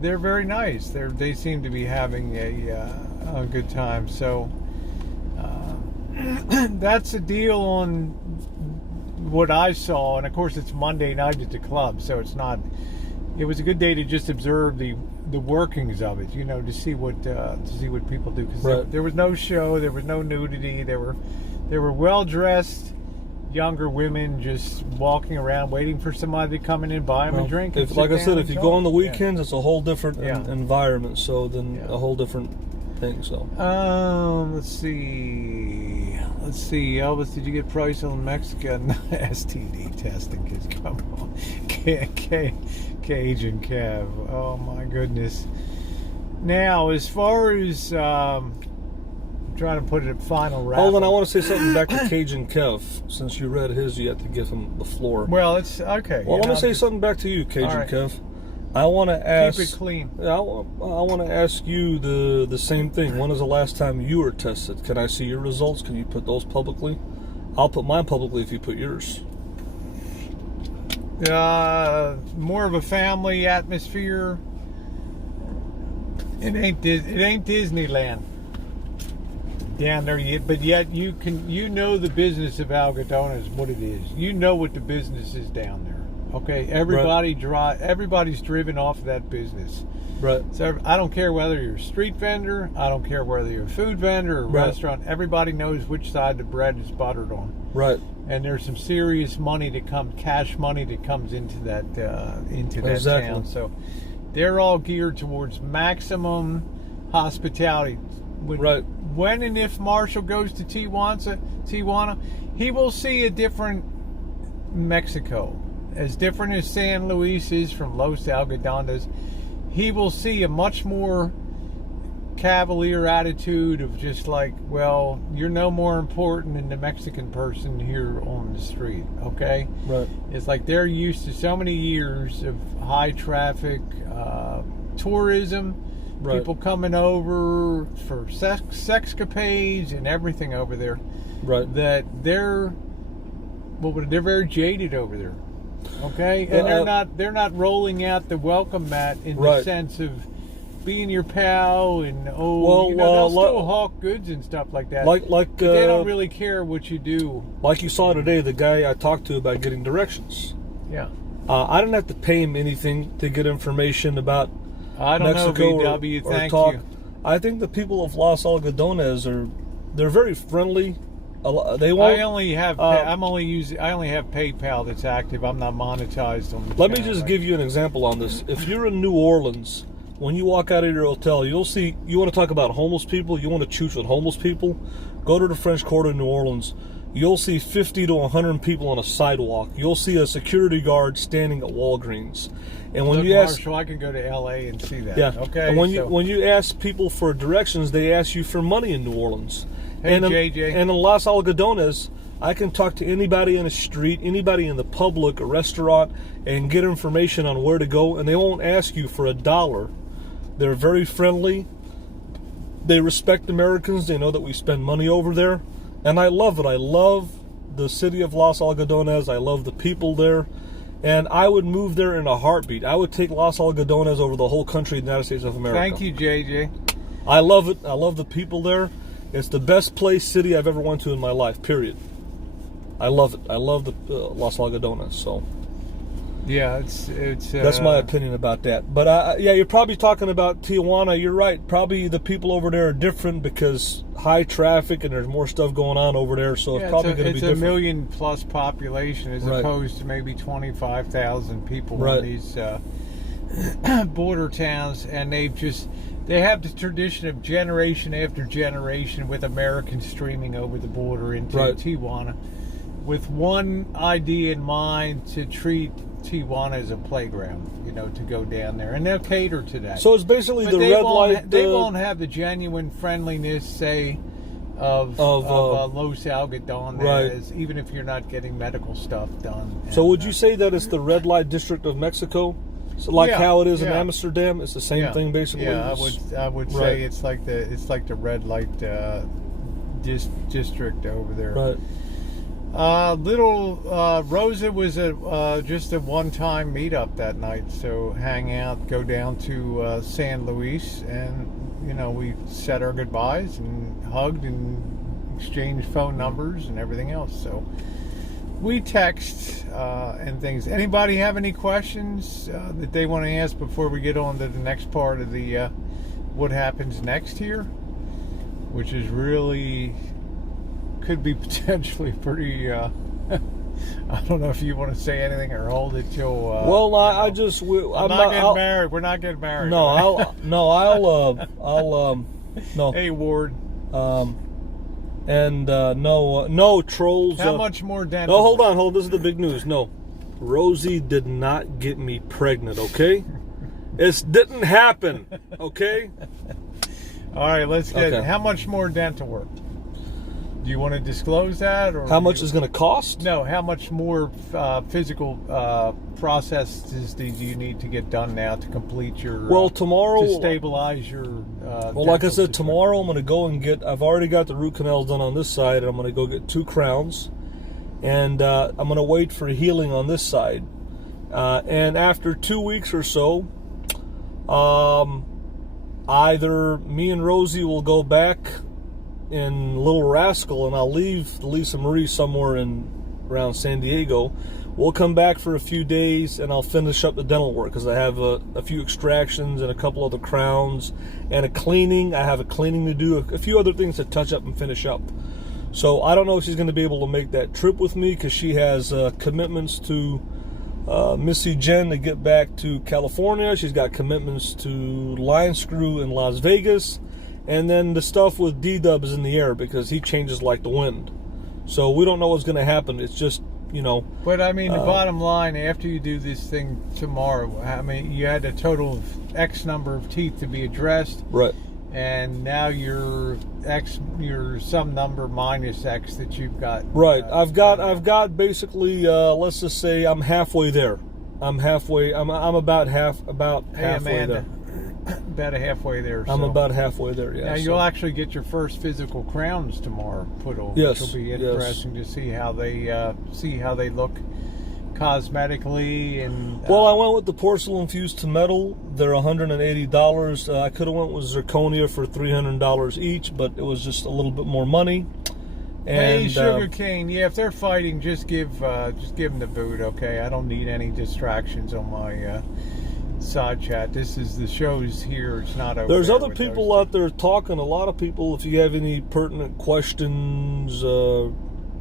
very nice. They seem to be having a good time. So. That's the deal on what I saw, and of course it's Monday night at the club, so it was a good day to just observe the workings of it, to see what people do, because there was no show, there was no nudity, there were well dressed younger women just walking around waiting for somebody to come in and buy them a drink. Like I said, if you go on the weekends, it's a whole different environment, so then a whole different thing. So let's see, Elvis, did you get price on Mexican STD testing? Because come on, Cajun Kev, oh my goodness. Now, as far as I'm trying to put it at final wrap. Hold on, I want to say something back to Cajun Kev. Since you read his, you have to give him the floor. Well, it's okay. Well, let me say something back to you, Cajun Kev. I want to ask. Keep it clean. I want to ask you the same thing. When was the last time you were tested? Can I see your results? Can you put those publicly? I'll put mine publicly if you put yours. More of a family atmosphere. It ain't Disneyland down there yet, but yet you know the business of Aldgodones, what it is. You know what the business is down there. Okay, everybody's driven off of that business. Right. So I don't care whether you're a street vendor, I don't care whether you're a food vendor or a restaurant. Everybody knows which side the bread is buttered on. Right. And there's some serious cash money that comes into that town. So they're all geared towards maximum hospitality. When and if Marshall goes to Tijuana, he will see a different Mexico. As different as San Luis is from Los Aldgodones, he will see a much more cavalier attitude of just like, well, you're no more important than the Mexican person here on the street, okay? Right. It's like they're used to so many years of high traffic tourism, people coming over for sexcapades and everything over there. Right. That they're very jaded over there. Okay, and they're not rolling out the welcome mat in the sense of being your pal and they'll still hawk goods and stuff like that. But they don't really care what you do. Like you saw today, the guy I talked to about getting directions. Yeah. I didn't have to pay him anything to get information about I don't Mexico know, VW. or Thank talk. you. I think the people of Los Algodones they're very friendly. They won't. I only have PayPal that's active. I'm not monetized on the Let me channel, just right? give you an example on this. If you're in New Orleans, when you walk out of your hotel, you'll see, you want to talk about homeless people, you want to choose with homeless people, go to the French Quarter in New Orleans. You'll see 50 to 100 people on a sidewalk. You'll see a security guard standing at Walgreens. And when Look, you ask, Marshall, I can go to LA and see that. yeah, Okay. and when you ask people for directions, they ask you for money in New Orleans. Hey, and JJ. And in Los Aldgodones, I can talk to anybody in the street, anybody in the public, a restaurant, and get information on where to go, and they won't ask you for $1. They're very friendly. They respect Americans. They know that we spend money over there. And I love it. I love the city of Los Aldgodones. I love the people there. And I would move there in a heartbeat. I would take Los Aldgodones over the whole country of the United States of America. Thank you, JJ. I love it. I love the people there. It's the best place, city I've ever went to in my life, period. I love it. I love the Los Aldgodones. So Yeah, it's that's my opinion about that. But yeah, you're probably talking about Tijuana. You're right. Probably the people over there are different because high traffic and there's more stuff going on over there. So it's probably going to be different. It's a million-plus population as Right. opposed to maybe 25,000 people Right. in these border towns, and they have the tradition of generation after generation with Americans streaming over the border into Right. Tijuana, with one idea in mind: to treat Tijuana as a playground, to go down there, and they'll cater to that. So it's basically But the they red won't, light. They won't have the genuine friendliness, say, of Los Aldgodones, right. even if you're not getting medical stuff done. So And, would you say that it's the red light district of Mexico? So like Yeah, how it is in yeah. Amsterdam, it's the same yeah, thing basically. Yeah, I would say Right. it's like the red light district over there. Right. Rosa was just a one-time meetup that night. So hang out, go down to San Luis, and we said our goodbyes and hugged and exchanged phone numbers and everything else. So we text and things. Anybody have any questions that they want to ask before we get on to the next part of the what happens next here, which is really could be potentially pretty I don't know if you want to say anything or hold it till Well, I'm not getting married. We're not getting married. No, I'll no. Hey, Ward. No trolls. How much more dental? No, hold on. This is the big news. No, Rosie did not get me pregnant. Okay, it didn't happen. Okay. All right, let's get. Okay. How much more dental work? Do you want to disclose that, or How much is going to cost? No, how much more physical processes do you need to get done now to complete your? Well, tomorrow to stabilize your. Well, like I said, tomorrow I'm going to go and get. I've already got the root canals done on this side, and I'm going to go get 2 crowns, and I'm going to wait for healing on this side, and after 2 weeks or so, either me and Rosie will go back in Little Rascal, and I'll leave Lisa Marie somewhere around San Diego. We'll come back for a few days, and I'll finish up the dental work because I have a few extractions and a couple other crowns and a cleaning. I have a cleaning to do, a few other things to touch up and finish up. So I don't know if she's going to be able to make that trip with me because she has commitments to Missy Jenn to get back to California. She's got commitments to Line Screw in Las Vegas. And then the stuff with D-Dub is in the air because he changes like the wind. So we don't know what's going to happen. It's just, But I mean, the bottom line, after you do this thing tomorrow, I mean, you had a total of X number of teeth to be addressed. Right. And now you're some number minus X that you've got. Right. I've got basically, let's just say I'm halfway there. I'm about halfway there. About halfway there. I'm about halfway there, yeah. Now you'll actually get your first physical crowns tomorrow put on, yes, which will be interesting to see how they look cosmetically. And well, I went with the porcelain fused to metal. They're $180. I could have went with zirconia for $300 each, but it was just a little bit more money. And, hey, Sugar Cane, yeah, if they're fighting, just give them the boot, okay? I don't need any distractions on my side chat. This is the show's here. It's not over. There's there other with people those out there talking. A lot of people. If you have any pertinent questions,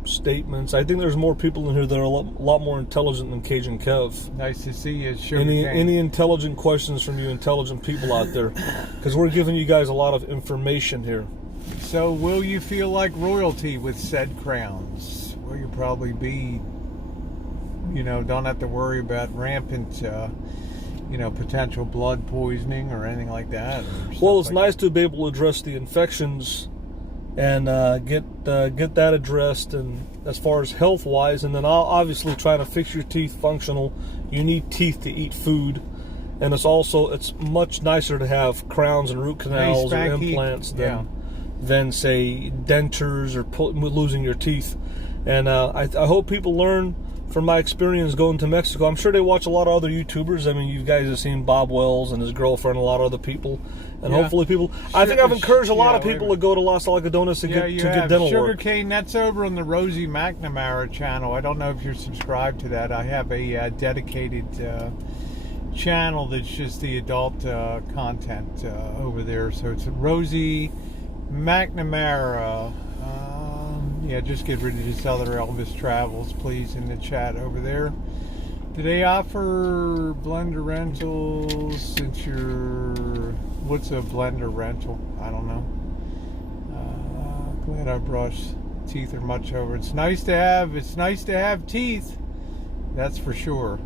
statements, I think there's more people in here that are a lot more intelligent than Cajun Kev. Nice to see you. Any intelligent questions from you intelligent people out there? Because we're giving you guys a lot of information here. So, will you feel like royalty with said crowns? Well, you'll probably be, don't have to worry about rampant, potential blood poisoning or anything like that. Well, it's nice to be able to address the infections and get that addressed, and as far as health-wise, and then obviously trying to fix your teeth functional. You need teeth to eat food, and it's much nicer to have crowns and root canals or implants than say dentures or losing your teeth. And I hope people learn from my experience going to Mexico. I'm sure they watch a lot of other YouTubers. I mean, you guys have seen Bob Wells and his girlfriend, a lot of other people, and hopefully people. I think I've encouraged a lot of people to go to Los Aldgodones to get dental work. Sugarcane, that's over on the Rosie McNamara channel. I don't know if you're subscribed to that. I have a dedicated channel that's just the adult content over there. So it's Rosie McNamara. Just get rid of this other Elvis Travels, please, in the chat over there. Do they offer blender rentals since what's a blender rental? I don't know. Glad I brushed. Teeth are much over. It's nice to have teeth. That's for sure.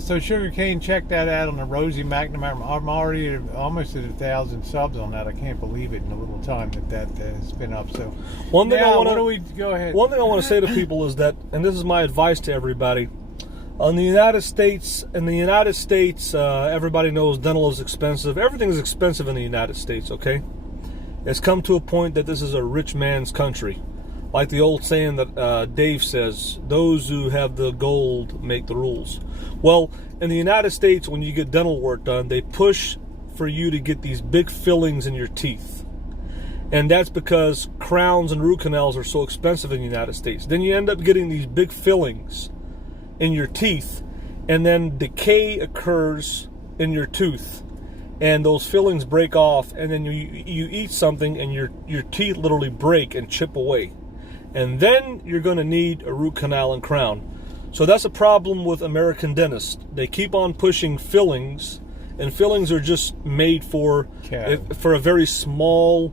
So Sugarcane, check that out on the Rosie McNamara. I'm already almost at 1,000 subs on that. I can't believe it in a little time that has been up. So one thing I want to say to people is that, and this is my advice to everybody, in the United States, everybody knows dental is expensive. Everything is expensive in the United States. Okay, it's come to a point that this is a rich man's country. Like the old saying that Dave says, those who have the gold make the rules. Well, in the United States, when you get dental work done, they push for you to get these big fillings in your teeth. And that's because crowns and root canals are so expensive in the United States. Then you end up getting these big fillings in your teeth, and then decay occurs in your tooth. And those fillings break off, and then you eat something, and your teeth literally break and chip away. And then you're going to need a root canal and crown. So that's a problem with American dentists. They keep on pushing fillings, and fillings are just made for a very small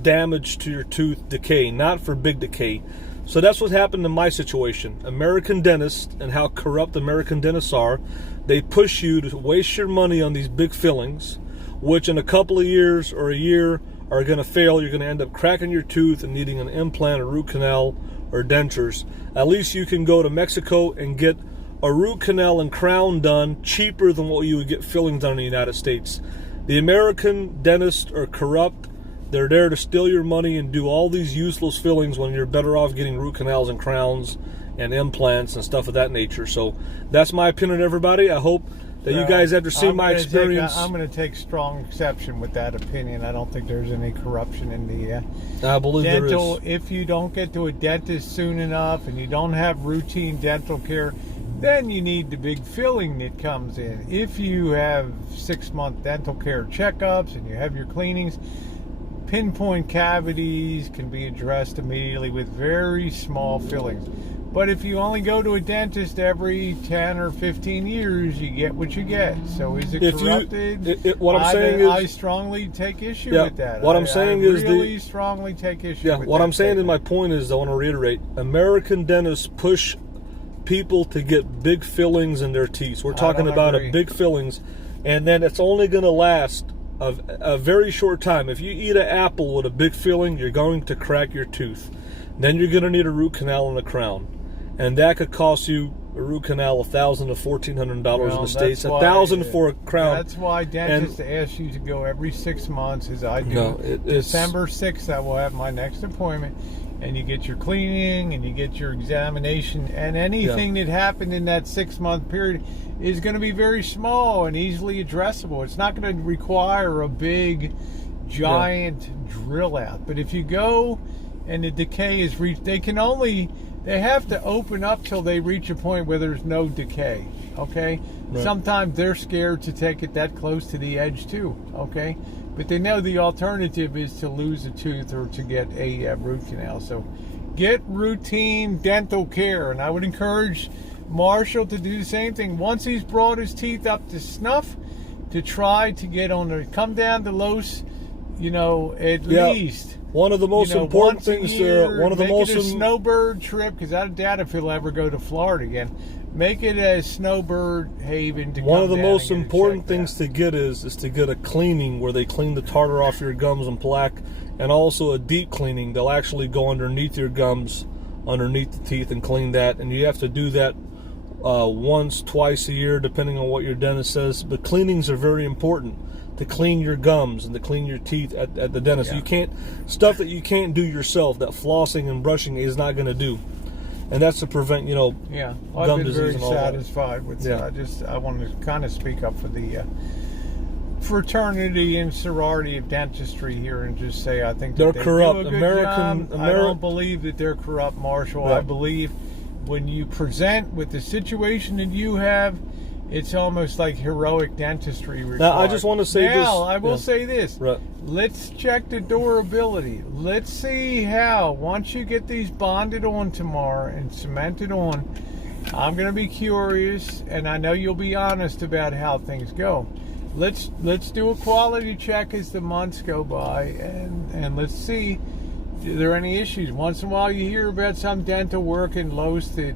damage to your tooth decay, not for big decay. So that's what happened in my situation. American dentists, and how corrupt American dentists are, they push you to waste your money on these big fillings, which in a couple of years or a year are going to fail. You're going to end up cracking your tooth and needing an implant, a root canal, or dentures. At least you can go to Mexico and get a root canal and crown done cheaper than what you would get fillings done in the United States. The American dentists are corrupt. They're there to steal your money and do all these useless fillings when you're better off getting root canals and crowns and implants and stuff of that nature. So that's my opinion, everybody. I hope that you guys, after seeing my experience... I'm going to take strong exception with that opinion. I don't think there's any corruption in the I believe dental. There is. If you don't get to a dentist soon enough and you don't have routine dental care, then you need the big filling that comes in. If you have 6-month dental care checkups and you have your cleanings, pinpoint cavities can be addressed immediately with very small fillings. But if you only go to a dentist every 10 or 15 years, you get what you get. So is it corrupted? I strongly take issue with that. What I'm saying is really strongly take issue with that. What I'm saying in my point is, I want to reiterate, American dentists push people to get big fillings in their teeth. We're talking about a big fillings, and then it's only going to last a very short time. If you eat an apple with a big filling, you're going to crack your tooth. Then you're going to need a root canal and a crown. And that could cost you a root canal $1,000 to $1,400 in the States. $1,000 for a crown. That's why dentists ask you to go every 6 months, as I do. December 6th, I will have my next appointment. And you get your cleaning and you get your examination. And anything that happened in that 6-month period is going to be very small and easily addressable. It's not going to require a big, giant drill out. But if you go and the decay is reached, they can only they have to open up till they reach a point where there's no decay, okay? Right. Sometimes they're scared to take it that close to the edge too, okay? But they know the alternative is to lose a tooth or to get a root canal. So get routine dental care. And I would encourage Marshall to do the same thing. Once he's brought his teeth up to snuff, to try to get on the, come down to Los, at least. One of the most important things there, one of the most... Make it a snowbird trip, because I doubt if he'll ever go to Florida again. Make it a snowbird haven to One of the come down most and get important checked things out. to get is to get a cleaning where they clean the tartar off your gums and plaque, and also a deep cleaning. They'll actually go underneath your gums, underneath the teeth, and clean that. And you have to do that once, twice a year, depending on what your dentist says. But cleanings are very important to clean your gums and to clean your teeth at the dentist. Yeah. You can't, stuff that you can't do yourself, that flossing and brushing is not going to do. And that's to prevent, I've gum been disease very and all that. satisfied with Yeah. I want to kind of speak up for the fraternity and sorority of dentistry here and just say I think that They're they corrupt. do a good American- job. I don't believe that they're corrupt, Marshall. Right. I believe when you present with the situation that you have, it's almost like heroic dentistry required. Now, I just want to say this. Now, I will say this. Right. Let's check the durability. Let's see how, once you get these bonded on tomorrow and cemented on, I'm going to be curious, and I know you'll be honest about how things go. Let's do a quality check as the months go by, and let's see, are there any issues? Once in a while you hear about some dental work in Los that,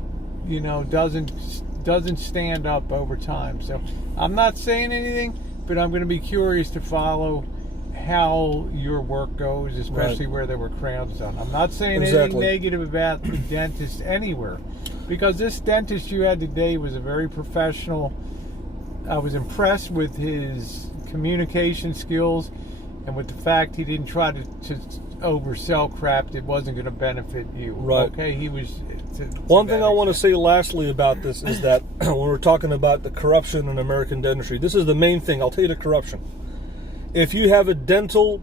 doesn't stand up over time. So I'm not saying anything, but I'm going to be curious to follow how your work goes, especially where there were crowns done. I'm not saying anything negative about the dentist anywhere, because this dentist you had today was a very professional. I was impressed with his communication skills and with the fact he didn't try to oversell crap that wasn't going to benefit you. Right. Okay, he was... One thing I want to say lastly about this is that when we're talking about the corruption in American dentistry, this is the main thing. I'll tell you the corruption. If you have a dentist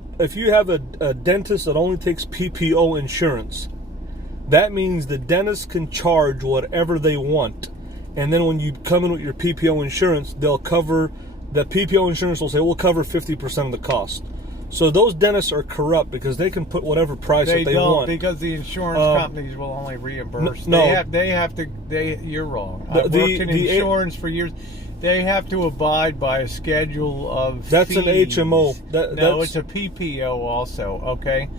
that only takes PPO insurance, that means the dentist can charge whatever they want. And then when you come in with your PPO insurance, they'll cover, the PPO insurance will say, we'll cover 50% of the cost. So those dentists are corrupt because they can put whatever price that they want. Because the insurance companies will only reimburse. No, they have to. You're wrong. I've worked in insurance for years. They have to abide by a schedule of That's fees. an HMO. It's a PPO also. Okay,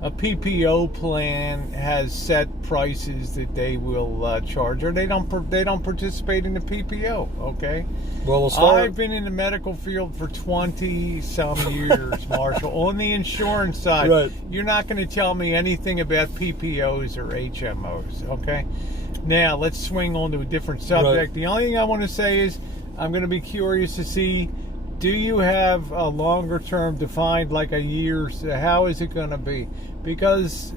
a PPO plan has set prices that they will charge, or they don't participate in the PPO. Okay. Well, I've been in the medical field for 20-some years, Marshall. On the insurance side, right. You're not going to tell me anything about PPOs or HMOs, okay? Now, let's swing on to a different subject. Right. The only thing I want to say is I'm going to be curious to see, do you have a longer term defined, like a year? How is it going to be? Because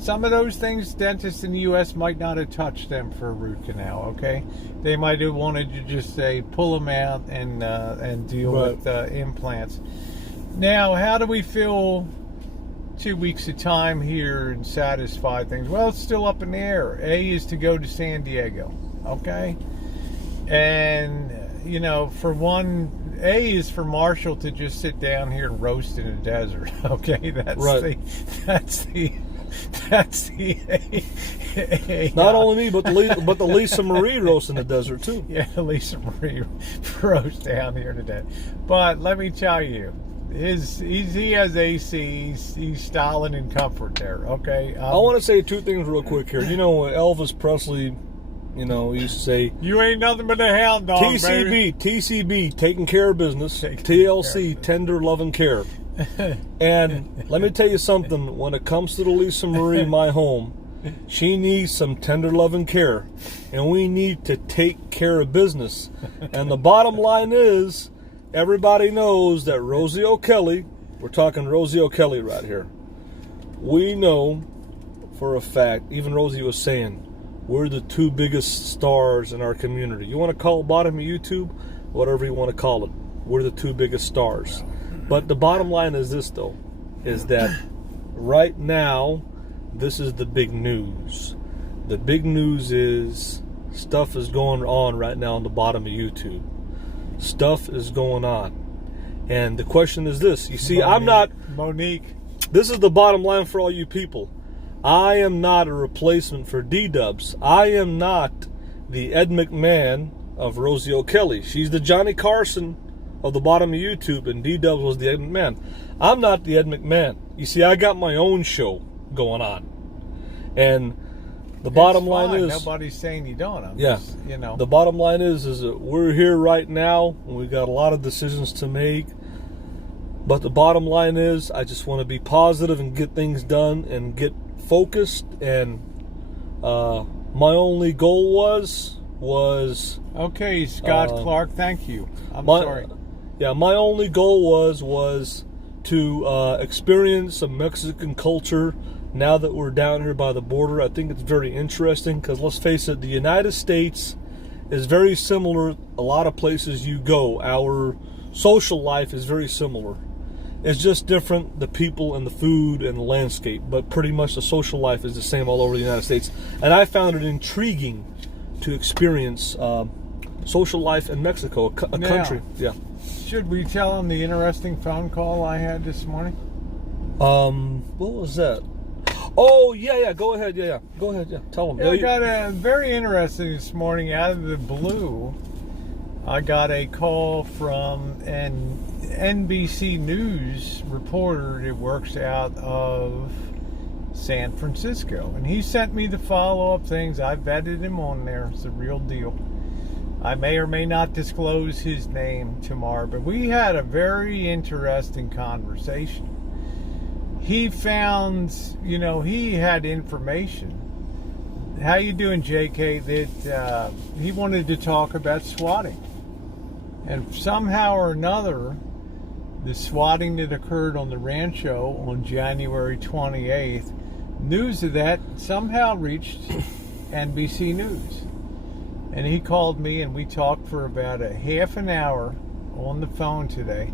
some of those things, dentists in the U.S. might not have touched them for a root canal, okay? They might have wanted to just say, pull them out and deal with implants. Now, how do we fill 2 weeks of time here and satisfy things? Well, it's still up in the air. A is to go to San Diego, okay? And, for one, A is for Marshall to just sit down here and roast in the desert, okay? That's the not only me, but the Lisa Marie roast in the desert too. Yeah, Lisa Marie roast down here today. But let me tell you, he has AC. He's styling in comfort there. Okay. I want to say two things real quick here. Elvis Presley, he used to say, "You ain't nothing but a hound dog, baby." TCB, taking care of business. TLC, tender love and care. And let me tell you something, when it comes to the Lisa Marie, my home, she needs some tender love and care, and we need to take care of business. And the bottom line is, everybody knows that Rosie O'Kelly, we're talking Rosie O'Kelly right here, we know for a fact, even Rosie was saying, we're the two biggest stars in our community. You want to call it bottom of YouTube? Whatever you want to call it. We're the two biggest stars. But the bottom line is this, though, is that right now, this is the big news. the big news is stuff is going on right now on the bottom of YouTube. Stuff is going on. And the question is this. You see, Monique. This is the bottom line for all you people. I am not a replacement for D-Dubs. I am not the Ed McMahon of Rosie O'Kelly. She's the Johnny Carson of the bottom of YouTube, and D-Dubs was the Ed McMahon. I'm not the Ed McMahon. You see, I got my own show going on. And the bottom line is... Nobody's saying you don't. Just, the bottom line is that we're here right now, and we've got a lot of decisions to make. But the bottom line is, I just want to be positive and get things done and get focused. And my only goal was okay, Scott Clark. Thank you. I'm sorry. Yeah, my only goal was to experience some Mexican culture. Now that we're down here by the border, I think it's very interesting because let's face it, the United States is very similar. A lot of places you go, our social life is very similar. It's just different, the people and the food and the landscape, but pretty much the social life is the same all over the United States. And I found it intriguing to experience social life in Mexico, a country. Yeah. Should we tell them the interesting phone call I had this morning? What was that? Oh, yeah, go ahead, yeah. Go ahead, yeah, tell them. Yeah, I got a very interesting this morning out of the blue. I got a call from an NBC News reporter that works out of San Francisco. And he sent me the follow-up things. I vetted him on there. It's the real deal. I may or may not disclose his name tomorrow, but we had a very interesting conversation. He found, he had information. How you doing, JK? That he wanted to talk about swatting. And somehow or another, the swatting that occurred on the Rancho on January 28th, news of that somehow reached NBC News. And he called me and we talked for about a half an hour on the phone today.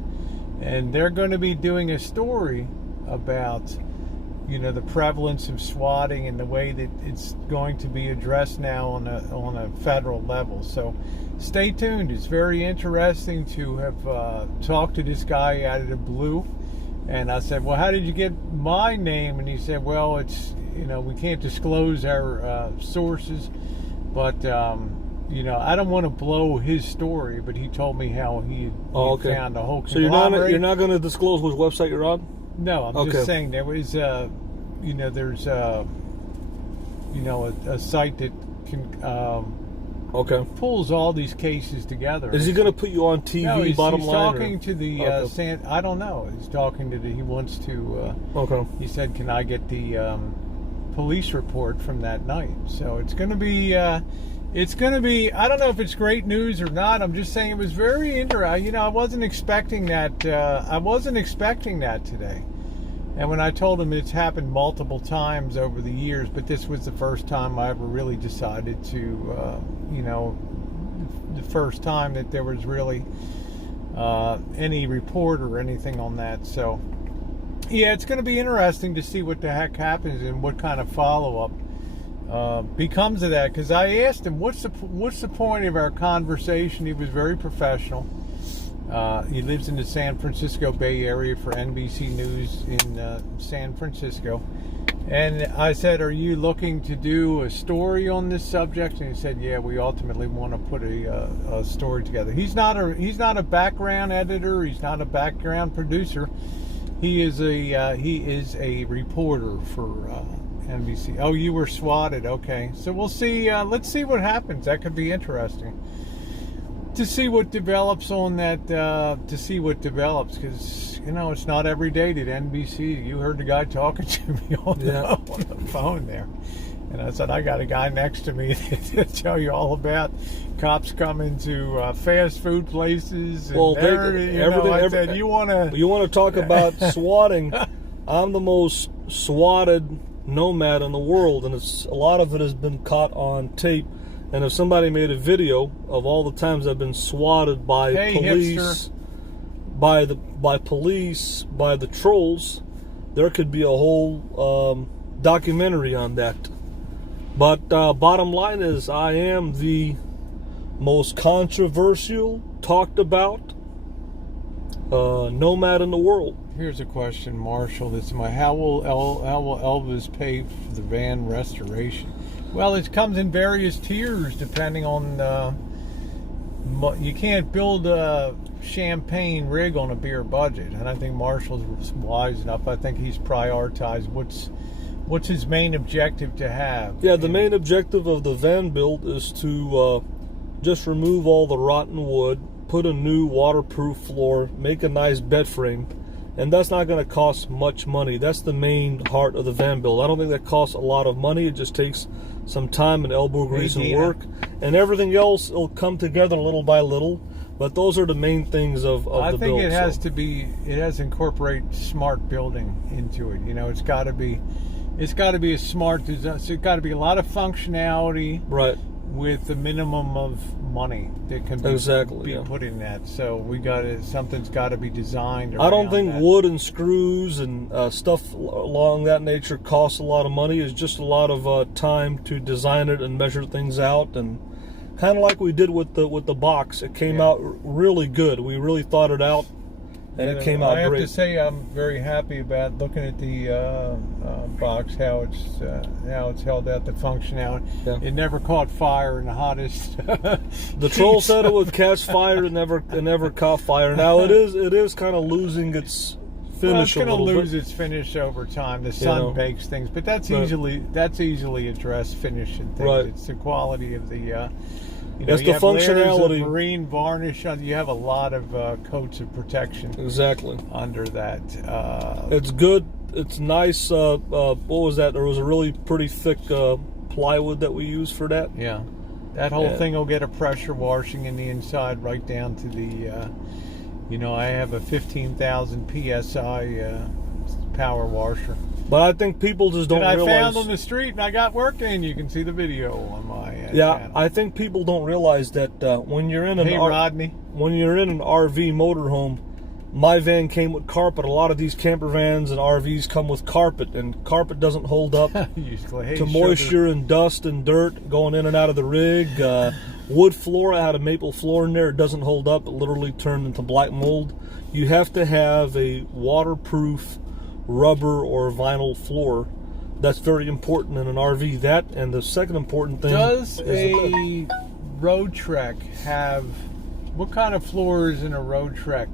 And they're going to be doing a story about, the prevalence of swatting and the way that it's going to be addressed now on a federal level. So stay tuned. It's very interesting to have talked to this guy out of the blue. And I said, well, how did you get my name? And he said, well, it's, we can't disclose our sources, but I don't want to blow his story, but he told me how he found a whole conglomerate. So you're not going to disclose which website you're on? No, I'm just saying there was, there's a site that can pulls all these cases together. Is he going to put you on TV? No, he's talking to the I don't know. He's talking to he wants to. He said, "Can I get the police report from that night?" So it's going to be. I don't know if it's great news or not. I'm just saying it was very interesting. I wasn't expecting that. I wasn't expecting that today. And when I told him it's happened multiple times over the years, but this was the first time I ever really decided to, the first time that there was really any report or anything on that. So, yeah, it's going to be interesting to see what the heck happens and what kind of follow-up becomes of that, because I asked him what's the point of our conversation. He was very professional. He lives in the San Francisco Bay Area for NBC News in San Francisco, and I said, are you looking to do a story on this subject? And he said, yeah, we ultimately want to put a story together. He's not a background editor, he's not a background producer. He is a reporter for NBC. Oh, you were swatted. Okay. So we'll see. Let's see what happens. That could be interesting to see what develops on that, because, it's not every day that NBC, you heard the guy talking to me on the phone there. And I said, I got a guy next to me to tell you all about cops coming to fast food places. And I said, you want to talk about swatting? I'm the most swatted nomad in the world, and a lot of it has been caught on tape. And if somebody made a video of all the times I've been swatted by police, by police, by the trolls, there could be a whole documentary on that. But bottom line is, I am the most controversial, talked about nomad in the world. Here's a question, Marshall. How will Elvis pay for the van restoration? Well, it comes in various tiers depending on. You can't build a champagne rig on a beer budget, and I think Marshall's wise enough. I think he's prioritized what's his main objective to have. Yeah, the main objective of the van build is to just remove all the rotten wood, put a new waterproof floor, make a nice bed frame, and that's not going to cost much money. That's the main heart of the van build. I don't think that costs a lot of money. It just takes some time and elbow grease and work, and everything else will come together little by little. But those are the main things of the build. I think it has to incorporate smart building into it. You know, it's got to be a smart design. So it's got to be a lot of functionality, right, with the minimum of money that can be put in that. So something's got to be designed. I don't think wood and screws and stuff along that nature costs a lot of money. It's just a lot of time to design it and measure things out, and kind of like we did with the box. It came out really good. We really thought it out, and it came out great. I have to say, I'm very happy about looking at the box, how it's held out, the functionality. Yeah. It never caught fire in the hottest. The troll said it would catch fire. It never caught fire. Now it is kind of losing its finish. Well, it's going to lose its finish over time. The sun bakes things, but that's easily addressed. Finish and things. Right. It's the quality of the. It's the functionality. Marine varnish. You have a lot of coats of protection. Exactly. Under that. It's good. It's nice. What was that? There was a really pretty thick plywood that we used for that. Yeah. That whole thing will get a pressure washing in the inside right down to the. I have a 15,000 PSI power washer. But I think people just don't realize. I found on the street and I got working. You can see the video on my channel. I think people don't realize that when you're in Rodney. When you're in an RV motorhome, my van came with carpet. A lot of these camper vans and RVs come with carpet, and carpet doesn't hold up to moisture and dust and dirt going in and out of the rig. Wood floor, I had a maple floor in there. It doesn't hold up. It literally turned into black mold. You have to have a waterproof rubber or vinyl floor. That's very important in an RV. That, and the second important thing does a road trek have, what kind of floor is in a road trek?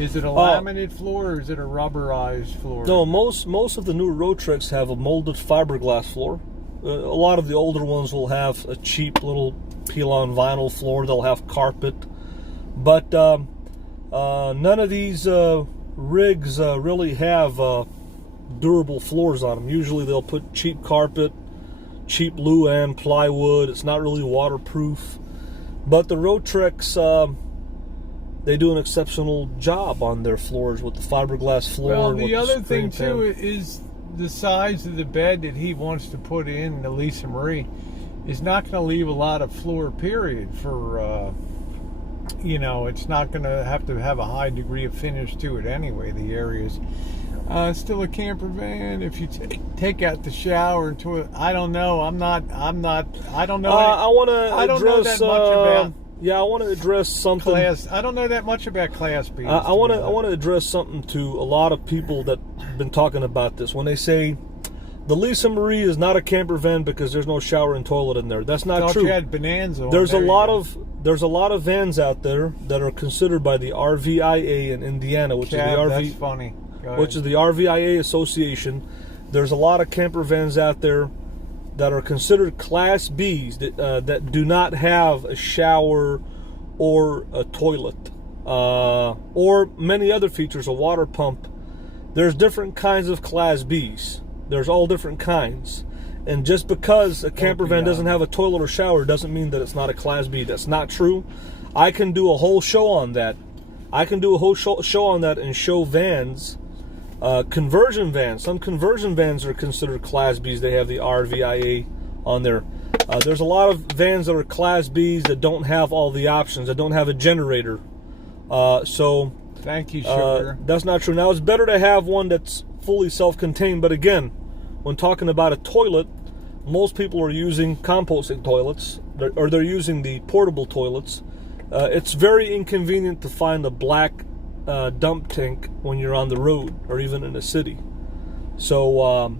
Is it a laminate floor or is it a rubberized floor? No, most of the new road treks have a molded fiberglass floor. A lot of the older ones will have a cheap little peel-on vinyl floor. They'll have carpet, but none of these rigs really have durable floors on them. Usually they'll put cheap carpet, cheap Luan plywood. It's not really waterproof, but the road treks they do an exceptional job on their floors with the fiberglass floor. Well, the other thing too is the size of the bed that he wants to put in the Lisa Marie is not going to leave a lot of floor period for it's not going to have a high degree of finish to it anyway. The area's still a camper van. If you take out the shower and toilet, I don't know. I don't know. I don't know that much about. Yeah, I want to address something. I don't know that much about Class B. I want to address something to a lot of people that have been talking about this. When they say the Lisa Marie is not a camper van because there's no shower and toilet in there, that's not true. You had Bonanza. There's a lot of vans out there that are considered by the RVIA in Indiana, which is the RV. That's funny. Which is the RVIA Association. There's a lot of camper vans out there that are considered Class Bs that do not have a shower or a toilet or many other features, a water pump. There's different kinds of Class Bs. There's all different kinds. And just because a camper van doesn't have a toilet or shower doesn't mean that it's not a Class B. That's not true. I can do a whole show on that. And show vans. Conversion vans. Some conversion vans are considered Class Bs. They have the RVIA on there. There's a lot of vans that are Class Bs that don't have all the options, that don't have a generator. Thank you, sugar. That's not true. Now, it's better to have one that's fully self-contained, but again, when talking about a toilet, most people are using composting toilets, or they're using the portable toilets. It's very inconvenient to find a black dump tank when you're on the road or even in a city. So,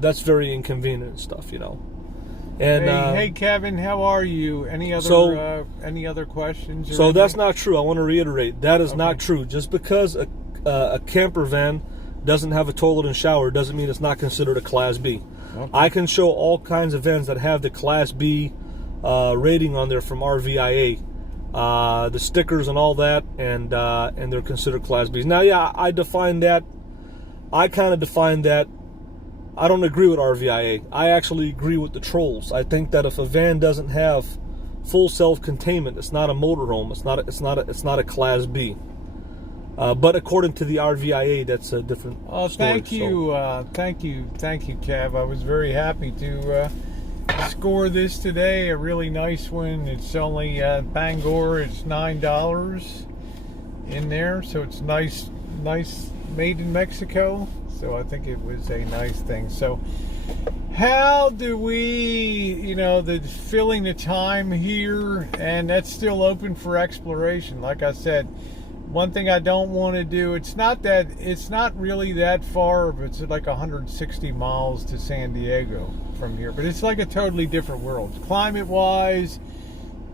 that's very inconvenient and stuff, And hey Kevin, how are you? Any other questions? So that's not true. I want to reiterate, that is not true. Just because a camper van doesn't have a toilet and shower doesn't mean it's not considered a Class B. Okay. I can show all kinds of vans that have the Class B rating on there from RVIA, the stickers and all that, and they're considered Class Bs. Now, I define that. I kind of define that. I don't agree with RVIA. I actually agree with the trolls. I think that if a van doesn't have full self-containment, it's not a motorhome. It's not a Class B. But according to the RVIA, that's a different story. Thank you, Kev. I was very happy to score this today. A really nice one. It's only Bangor. It's $9 in there, so it's nice, made in Mexico. So I think it was a nice thing. So how do we, filling the time here, and that's still open for exploration. Like I said, one thing I don't want to do, it's not really that far, but it's like 160 miles to San Diego from here. But it's like a totally different world. Climate-wise,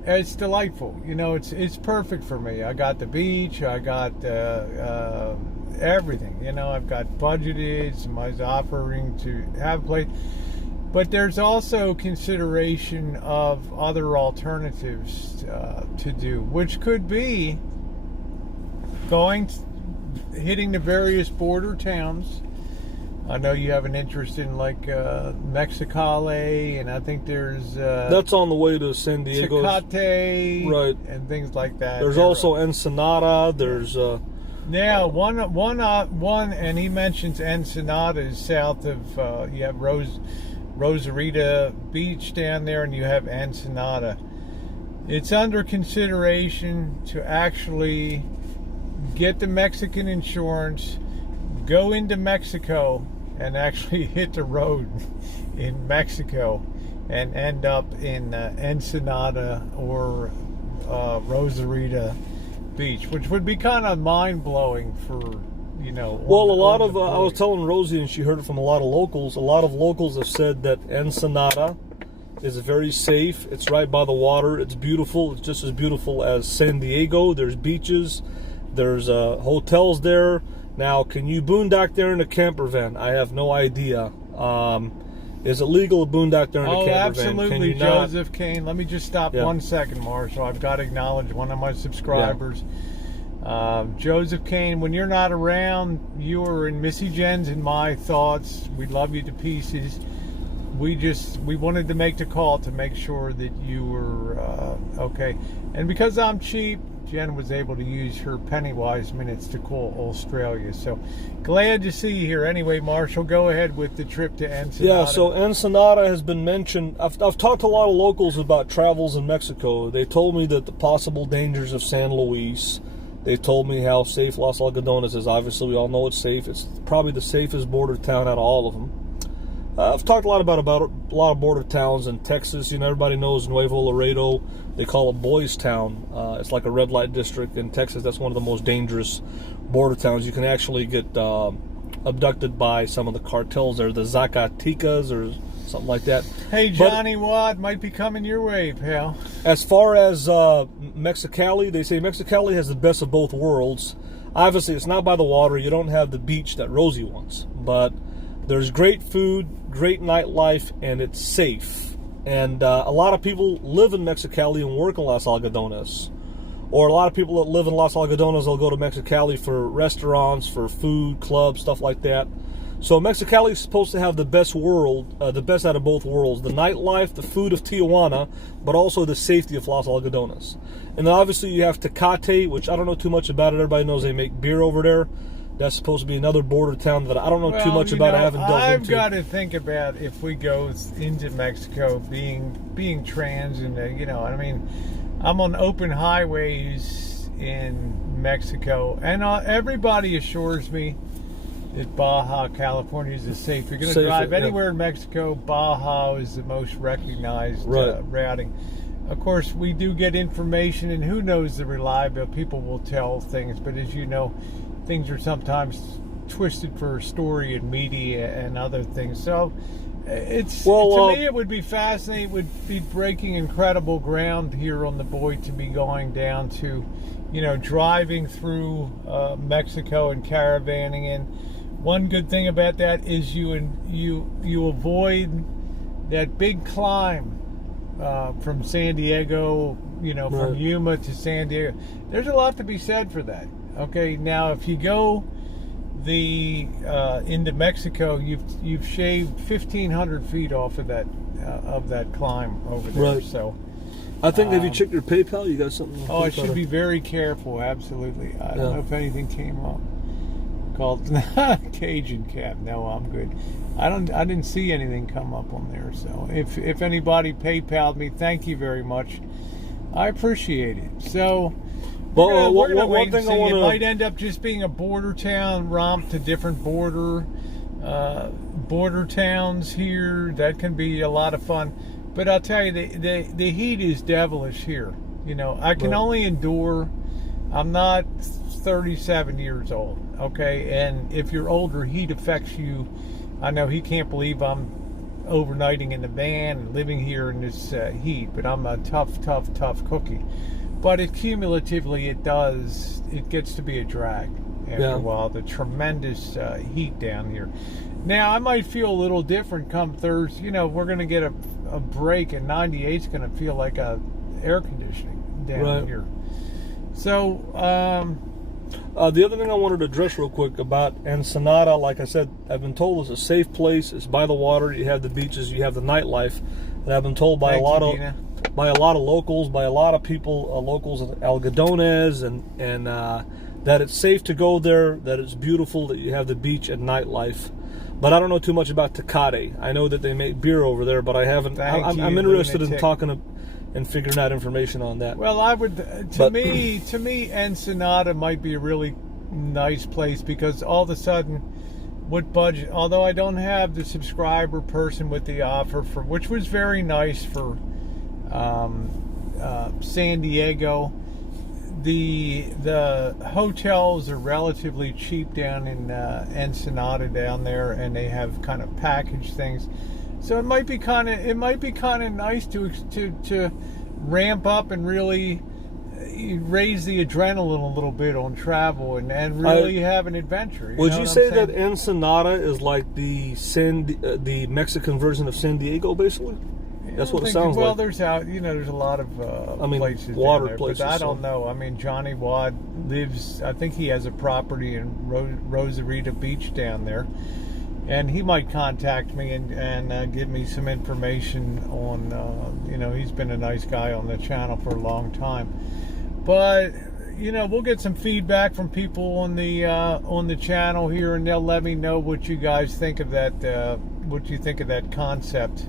it's delightful. It's perfect for me. I got the beach. I got everything. I've got budgeted. Somebody's offering to have a place. But there's also consideration of other alternatives to do, which could be hitting the various border towns. I know you have an interest in like Mexicali, and I think there's that's on the way to San Diego, Tecate, right, and things like that. There's also Ensenada. There's one, and he mentions Ensenada is south of you have Rosarita Beach down there, and you have Ensenada. It's under consideration to actually get the Mexican insurance, go into Mexico, and actually hit the road in Mexico and end up in Ensenada or Rosarita Beach, which would be kind of mind-blowing for, Well, I was telling Rosie, and she heard it from a lot of locals. A lot of locals have said that Ensenada is very safe. It's right by the water. It's beautiful. It's just as beautiful as San Diego. There's beaches. There's hotels there. Now, can you boondock there in a camper van? I have no idea. Is it legal to boondock there in a camper van? Absolutely, Joseph Kane. Let me just stop 1 second, Marshall. I've got to acknowledge one of my subscribers. Yeah. Joseph Kane, when you're not around, you are in Missy Jenn's in my thoughts. We love you to pieces. We wanted to make the call to make sure that you were okay. And because I'm cheap, Jen was able to use her Pennywise minutes to call Australia. So glad to see you here. Anyway, Marshall, go ahead with the trip to Ensenada. Yeah, so Ensenada has been mentioned. I've talked to a lot of locals about travels in Mexico. They told me that the possible dangers of San Luis. They told me how safe Los Aldgodones is. Obviously, we all know it's safe. It's probably the safest border town out of all of them. I've talked a lot about a lot of border towns in Texas. Everybody knows Nuevo Laredo. They call it Boys Town. It's like a red light district in Texas. That's one of the most dangerous border towns. You can actually get abducted by some of the cartels there, the Zacatecas or something like that. Hey, Johnny Watt might be coming your way, pal. As far as Mexicali, they say Mexicali has the best of both worlds. Obviously, it's not by the water. You don't have the beach that Rosie wants, but there's great food, great nightlife, and it's safe. And a lot of people live in Mexicali and work in Los Aldgodones. Or a lot of people that live in Los Aldgodones will go to Mexicali for restaurants, for food, clubs, stuff like that. So Mexicali is supposed to have the best out of both worlds. The nightlife, the food of Tijuana, but also the safety of Los Aldgodones. And then obviously you have Tecate, which I don't know too much about it. Everybody knows they make beer over there. That's supposed to be another border town that I don't know too much about. I haven't delved into. I've got to think about if we go into Mexico, being trans, and I'm on open highways in Mexico, and everybody assures me Baja California is safe. If you're going to drive anywhere in Mexico, Baja is the most recognized routing. Of course, we do get information, and who knows the reliability. People will tell things, but as you know, things are sometimes twisted for story and media and other things. So to me, it would be fascinating. It would be breaking incredible ground here on the Boy to be going down to, driving through Mexico and caravanning in. One good thing about that is you avoid that big climb from San Diego, from Yuma to San Diego. There's a lot to be said for that. Okay, now if you go into Mexico, you've shaved 1,500 feet off of that climb over there. Right. So I think if you check your PayPal, you got something. I should be very careful. Absolutely. I don't know if anything came up called Cajun Cap. No, I'm good. I didn't see anything come up on there. So if anybody PayPal'd me, thank you very much. I appreciate it. So. One thing I want to... It might end up just being a border town, romp to different border towns here. That can be a lot of fun. But I'll tell you, the heat is devilish here. I can only endure... I'm not 37 years old, okay? And if you're older, heat affects you. I know he can't believe I'm overnighting in the van and living here in this heat, but I'm a tough cookie. But cumulatively, it gets to be a drag after a while. The tremendous heat down here. Now, I might feel a little different come Thursday. We're going to get a break, and 98 is going to feel like air conditioning down here. So, the other thing I wanted to address real quick about Ensenada, like I said, I've been told it's a safe place. It's by the water. You have the beaches. You have the nightlife. And I've been told by a lot of locals, by a lot of people, locals at Aldgodones, and that it's safe to go there, that it's beautiful, that you have the beach and nightlife. But I don't know too much about Tecate. I know that they make beer over there, but I haven't. I'm interested in talking and figuring out information on that. Well, I would. To me, Ensenada might be a really nice place because all of a sudden, what budget? Although I don't have the subscriber person with the offer for, which was very nice for San Diego. The hotels are relatively cheap down in Ensenada down there, and they have kind of packaged things. So it might be kind of nice to ramp up and really raise the adrenaline a little bit on travel and really have an adventure. Would you say that Ensenada is like the Mexican version of San Diego, basically? That's what it sounds like. Well, there's a lot of places water down there, places. But I don't know. I mean, Johnny Wad lives. I think he has a property in Rosarita Beach down there, and he might contact me and give me some information on. He's been a nice guy on the channel for a long time, but we'll get some feedback from people on the channel here, and they'll let me know what you guys think of that. What you think of that concept.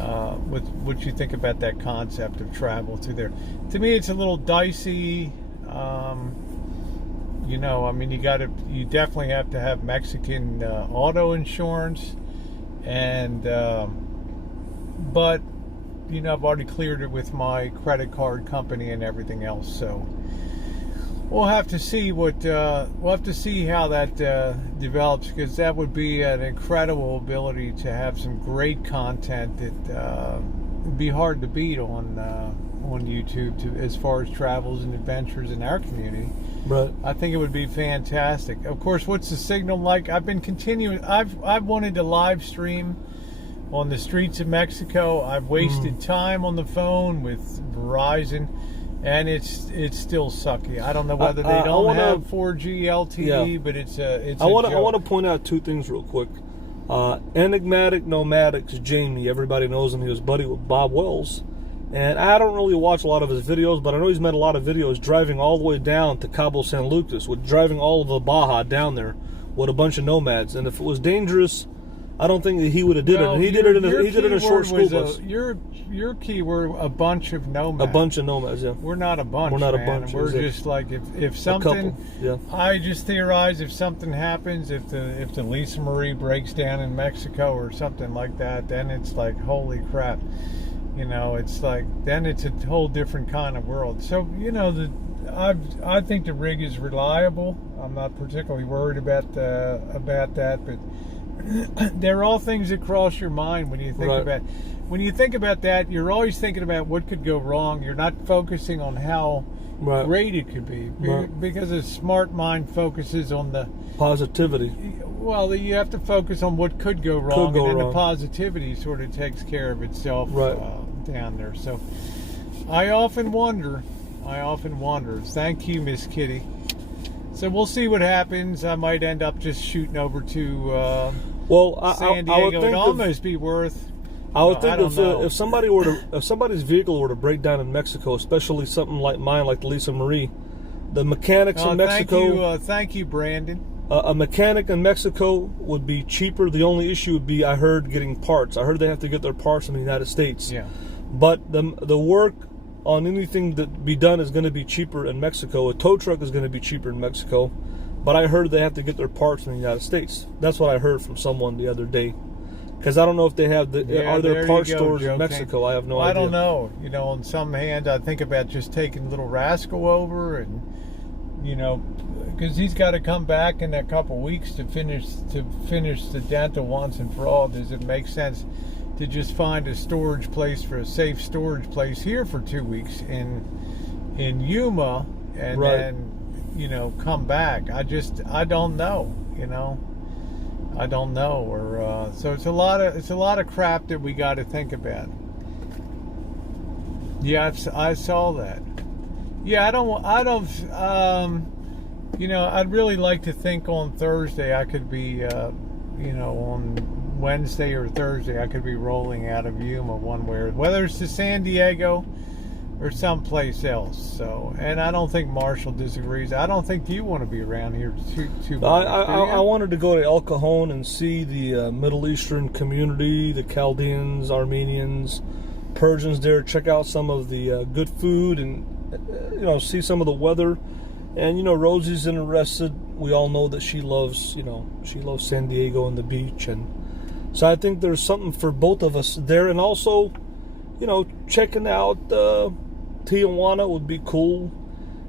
What you think about that concept of travel through there? To me, it's a little dicey. You definitely have to have Mexican auto insurance, and but I've already cleared it with my credit card company and everything else. So we'll have to see how that develops, because that would be an incredible ability to have some great content that would be hard to beat on YouTube as far as travels and adventures in our community. Right. I think it would be fantastic. Of course, what's the signal like? I've been continuing. I've wanted to live stream on the streets of Mexico. I've wasted time on the phone with Verizon. And it's still sucky. I don't know whether they don't have 4G LTE, but it's I want to point out two things real quick. Enigmatic Nomadics Jamie, everybody knows him. He was buddy with Bob Wells, and I don't really watch a lot of his videos, but I know he's made a lot of videos driving all the way down to Cabo San Lucas, with driving all of the Baja down there with a bunch of nomads. And if it was dangerous, I don't think that he would have did it. He did it in a short school bus. Your keyword, a bunch of nomads. A bunch of nomads, yeah. We're not a bunch. We're not man. a bunch. We're just like if something. Yeah. I just theorize if something happens, if the Lisa Marie breaks down in Mexico or something like that, then it's like holy crap. You know, it's like then it's a whole different kind of world. So you know I think the rig is reliable. I'm not particularly worried about that, but they're all things that cross your mind when you think about. When you think about that, you're always thinking about what could go wrong. You're not focusing on how great it could be, because a smart mind focuses on the positivity. Well, you have to focus on what could go wrong, and then the positivity sort of takes care of itself down there. So I often wonder. Thank you, Miss Kitty. So we'll see what happens. I might end up just shooting over to San Diego. It'd almost be worth. I would think if somebody's vehicle were to break down in Mexico, especially something like mine, like the Lisa Marie, the mechanics in Mexico. Thank you, Brandon. A mechanic in Mexico would be cheaper. The only issue would be, I heard, getting parts. I heard they have to get their parts in the United States. Yeah. But the work on anything that be done is going to be cheaper in Mexico. A tow truck is going to be cheaper in Mexico. But I heard they have to get their parts in the United States. That's what I heard from someone the other day. Because I don't know if they have are there parts stores in Mexico? I have no idea. I don't know. You know, on some hand, I think about just taking Little Rascal over, and you know, because he's got to come back in a couple weeks to finish the dental once and for all. Does it make sense to just find a storage place for a safe storage place here for 2 weeks in Yuma, and then you know come back? I don't know. You know. I don't know, or so it's a lot of crap that we got to think about. Yeah, I saw that. Yeah, I don't. You know, I'd really like to think on Thursday I could be, you know, on Wednesday or Thursday I could be rolling out of Yuma one way, whether it's to San Diego or someplace else. So, and I don't think Marshall disagrees. I don't think you want to be around here too much. I wanted to go to El Cajon and see the Middle Eastern community, the Chaldeans, Armenians, Persians there. Check out some of the good food, and you know, see some of the weather. And you know, Rosie's interested. We all know that she loves San Diego and the beach, and so I think there's something for both of us there. And also, you know, checking out Tijuana would be cool,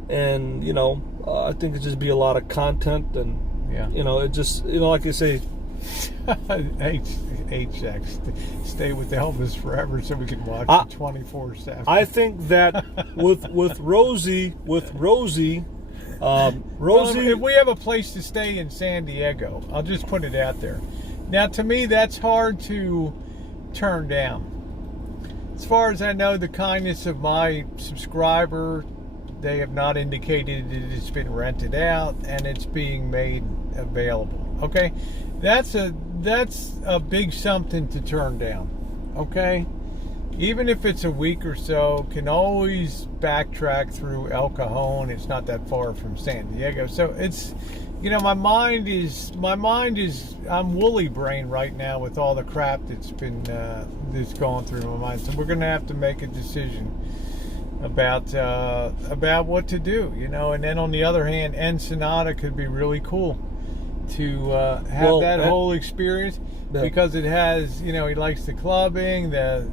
and you know, I think it'd just be a lot of content, and you know, it just, you know, like I say, HX, stay with Elvis forever so we can watch it 24/7. I think that with Rosie, if we have a place to stay in San Diego, I'll just put it out there. Now, to me, that's hard to turn down. As far as I know, the kindness of my subscriber, they have not indicated that it's been rented out and it's being made available. Okay, that's a big something to turn down. Okay, even if it's a week or so, can always backtrack through El Cajon. It's not that far from San Diego, so it's, you know, my mind is I'm woolly brain right now with all the crap that's gone through my mind. So we're going to have to make a decision about what to do, you know. And then on the other hand, Ensenada could be really cool to have that whole experience, because it has, you know, he likes the clubbing, the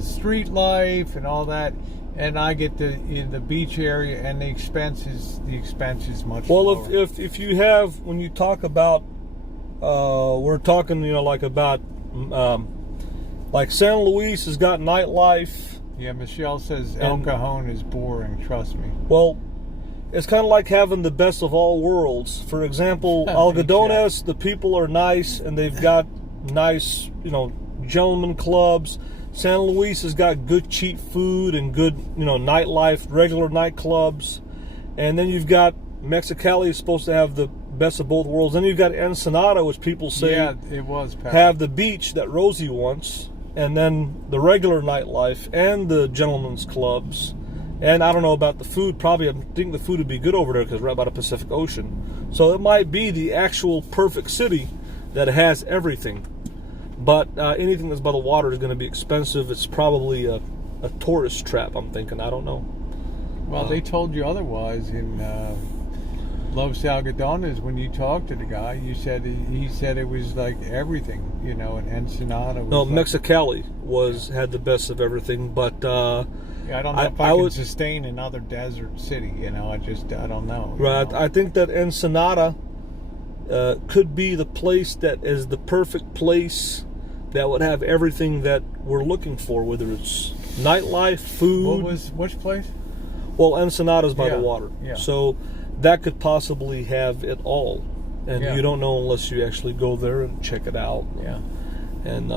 street life and all that. And I get in the beach area, and the expenses much lower. Well, if you have, when you talk about, we're talking, you know, like about, like San Luis has got nightlife. Yeah, Michelle says El Cajon is boring. Trust me. Well, it's kind of like having the best of all worlds. For example, Aldgodones, the people are nice, and they've got nice, you know, gentleman clubs. San Luis has got good cheap food and good, you know, nightlife, regular nightclubs. And then you've got Mexicali is supposed to have the best of both worlds. Then you've got Ensenada, which people say have the beach that Rosie wants, and then the regular nightlife and the gentlemen's clubs And I don't know about the food. Probably I think the food would be good over there because we're right by the Pacific Ocean. So it might be the actual perfect city that has everything. But anything that's by the water is going to be expensive. It's probably a tourist trap, I'm thinking. I don't know. Well, they told you otherwise in Los Aldgodones when you talked to the guy. You said he said it was like everything, you know, and Ensenada was no, like, Mexicali had the best of everything, but yeah, I don't know if I can sustain another desert city, you know. I don't know. Right, know? I think that Ensenada could be the place that is the perfect place that would have everything that we're looking for, whether it's nightlife, food. Which place? Well, Ensenada's by the water, yeah. So that could possibly have it all, and Yeah. you don't know unless you actually go there and check it out. Yeah. And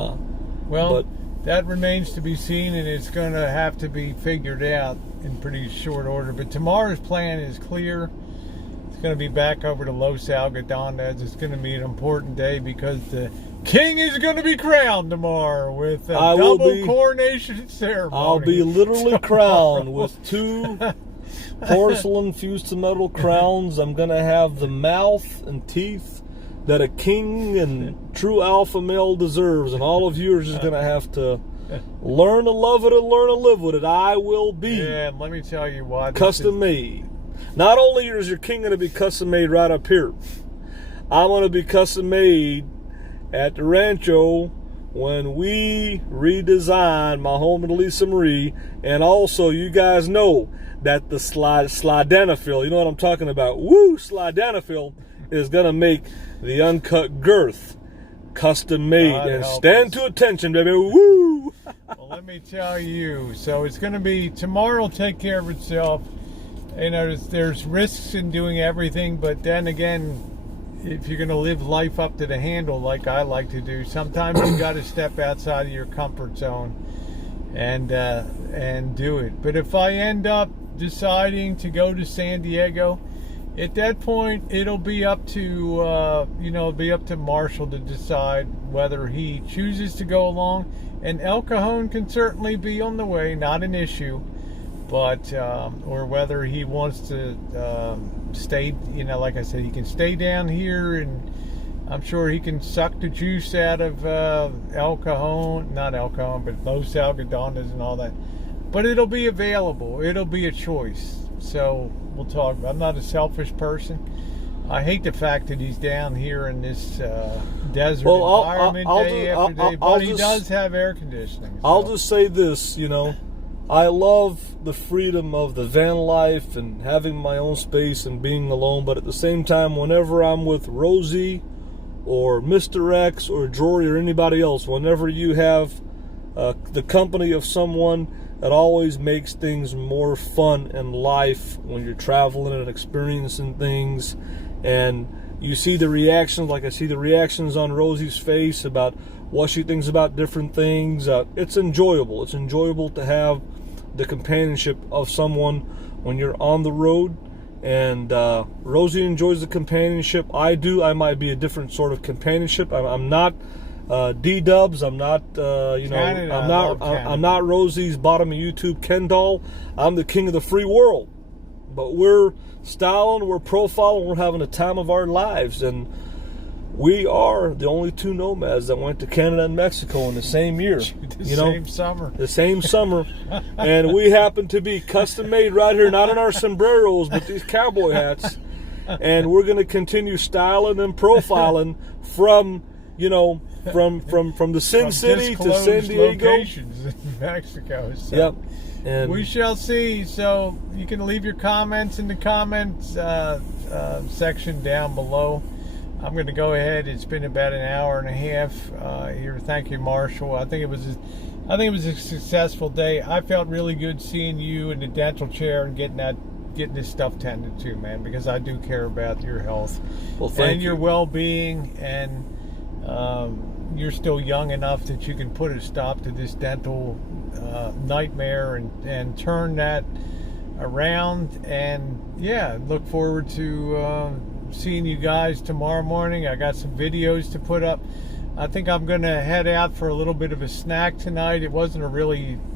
well, that remains to be seen, and it's going to have to be figured out in pretty short order. But tomorrow's plan is clear. It's going to be back over to Los Aldgodones. It's going to be an important day because the king is going to be crowned tomorrow with a double coronation ceremony. I'll be literally crowned with 2 porcelain fused to metal crowns. I'm going to have the mouth and teeth that a king and true alpha male deserves, and all of you are just going to have to learn to love it and learn to live with it. I will be. Yeah, and let me tell you what. Custom made. Not only is your king going to be custom made right up here, I'm going to be custom made at the Rancho when we redesign my home in Lisa Marie. And also, you guys know that the Slidanafil, you know what I'm talking about? Woo! Slidanafil is going to make the uncut girth custom made. And stand to attention, baby. Woo! Well, let me tell you. So it's going to be, tomorrow will take care of itself. You know, there's risks in doing everything, but then again, if you're going to live life up to the handle like I like to do, sometimes you got to step outside of your comfort zone and do it. But if I end up deciding to go to San Diego, at that point it'll be up to Marshall to decide whether he chooses to go along. And El Cajon can certainly be on the way, not an issue. But or whether he wants to stay, you know, like I said, he can stay down here, and I'm sure he can suck the juice out of not El Cajon, but Los Aldgodones and all that. But it'll be available. It'll be a choice. So we'll talk. I'm not a selfish person. I hate the fact that he's down here in this desert environment day after day, but he does have air conditioning. So. I'll just say this, you know. I love the freedom of the van life and having my own space and being alone, but at the same time, whenever I'm with Rosie or Mr. X or Jory or anybody else, whenever you have the company of someone, it always makes things more fun in life when you're traveling and experiencing things. And you see the reactions, like I see the reactions on Rosie's face about what she thinks about different things. It's enjoyable. It's enjoyable to have the companionship of someone when you're on the road. And Rosie enjoys the companionship. I do. I might be a different sort of companionship. I'm not D-dubs. I'm not, I'm not Rosie's bottom of YouTube Ken doll. I'm the king of the free world. But we're styling, we're profiling, we're having a time of our lives. And we are the only 2 nomads that went to Canada and Mexico in the same year. The same summer. And we happen to be custom made right here, not in our sombreros, but these cowboy hats. And we're going to continue styling and profiling from the Sin City to San Diego. Locations in Mexico. So. Yep. And we shall see. So you can leave your comments in the comments section down below. I'm going to go ahead. It's been about an hour and a half here. Thank you, Marshall. I think it was a successful day. I felt really good seeing you in the dental chair and getting this stuff tended to, man, because I do care about your health and your well-being, and you're still young enough that you can put a stop to this dental nightmare and turn that around. And yeah, look forward to seeing you guys tomorrow morning. I got some videos to put up. I think I'm going to head out for a little bit of a snack tonight. It wasn't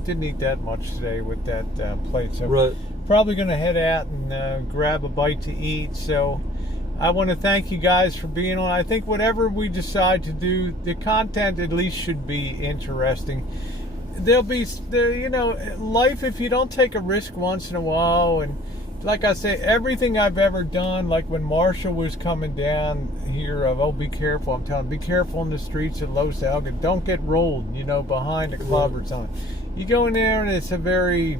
didn't eat that much today with that plate. So right. Probably going to head out and grab a bite to eat. So I want to thank you guys for being on. I think whatever we decide to do, the content at least should be interesting. Life, if you don't take a risk once in a while, and like I say, everything I've ever done, like when Marshall was coming down here, be careful, I'm telling you, be careful in the streets of Los Algodones. Don't get rolled, behind a club or something. You go in there and it's a very,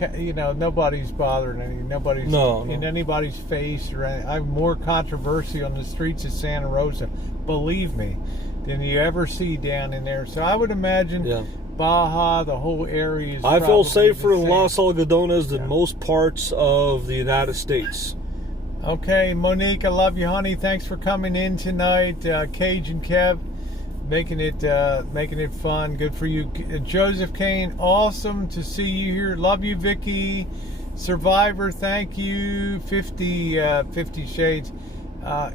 nobody's bothering anything. Nobody's in anybody's face or anything. I have more controversy on the streets of Santa Rosa, believe me, than you ever see down in there. So I would imagine Baja, the whole area is I feel safer in Los Aldgodones than most parts of the United States. Okay, Monique, I love you, honey. Thanks for coming in tonight. Cajun Kev, making it fun. Good for you. Joseph Kane, awesome to see you here. Love you, Vicky. Survivor, thank you. 50 Shades.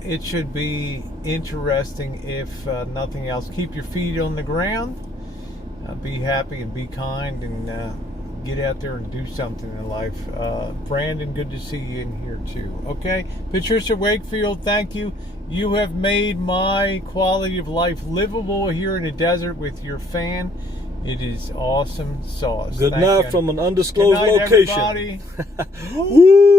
It should be interesting if nothing else. Keep your feet on the ground. Be happy and be kind, and get out there and do something in life. Brandon, good to see you in here too. Okay, Patricia Wakefield, thank you. You have made my quality of life livable here in the desert with your fan. It is awesome sauce. Good night from an undisclosed Good night, location. Everybody. Woo!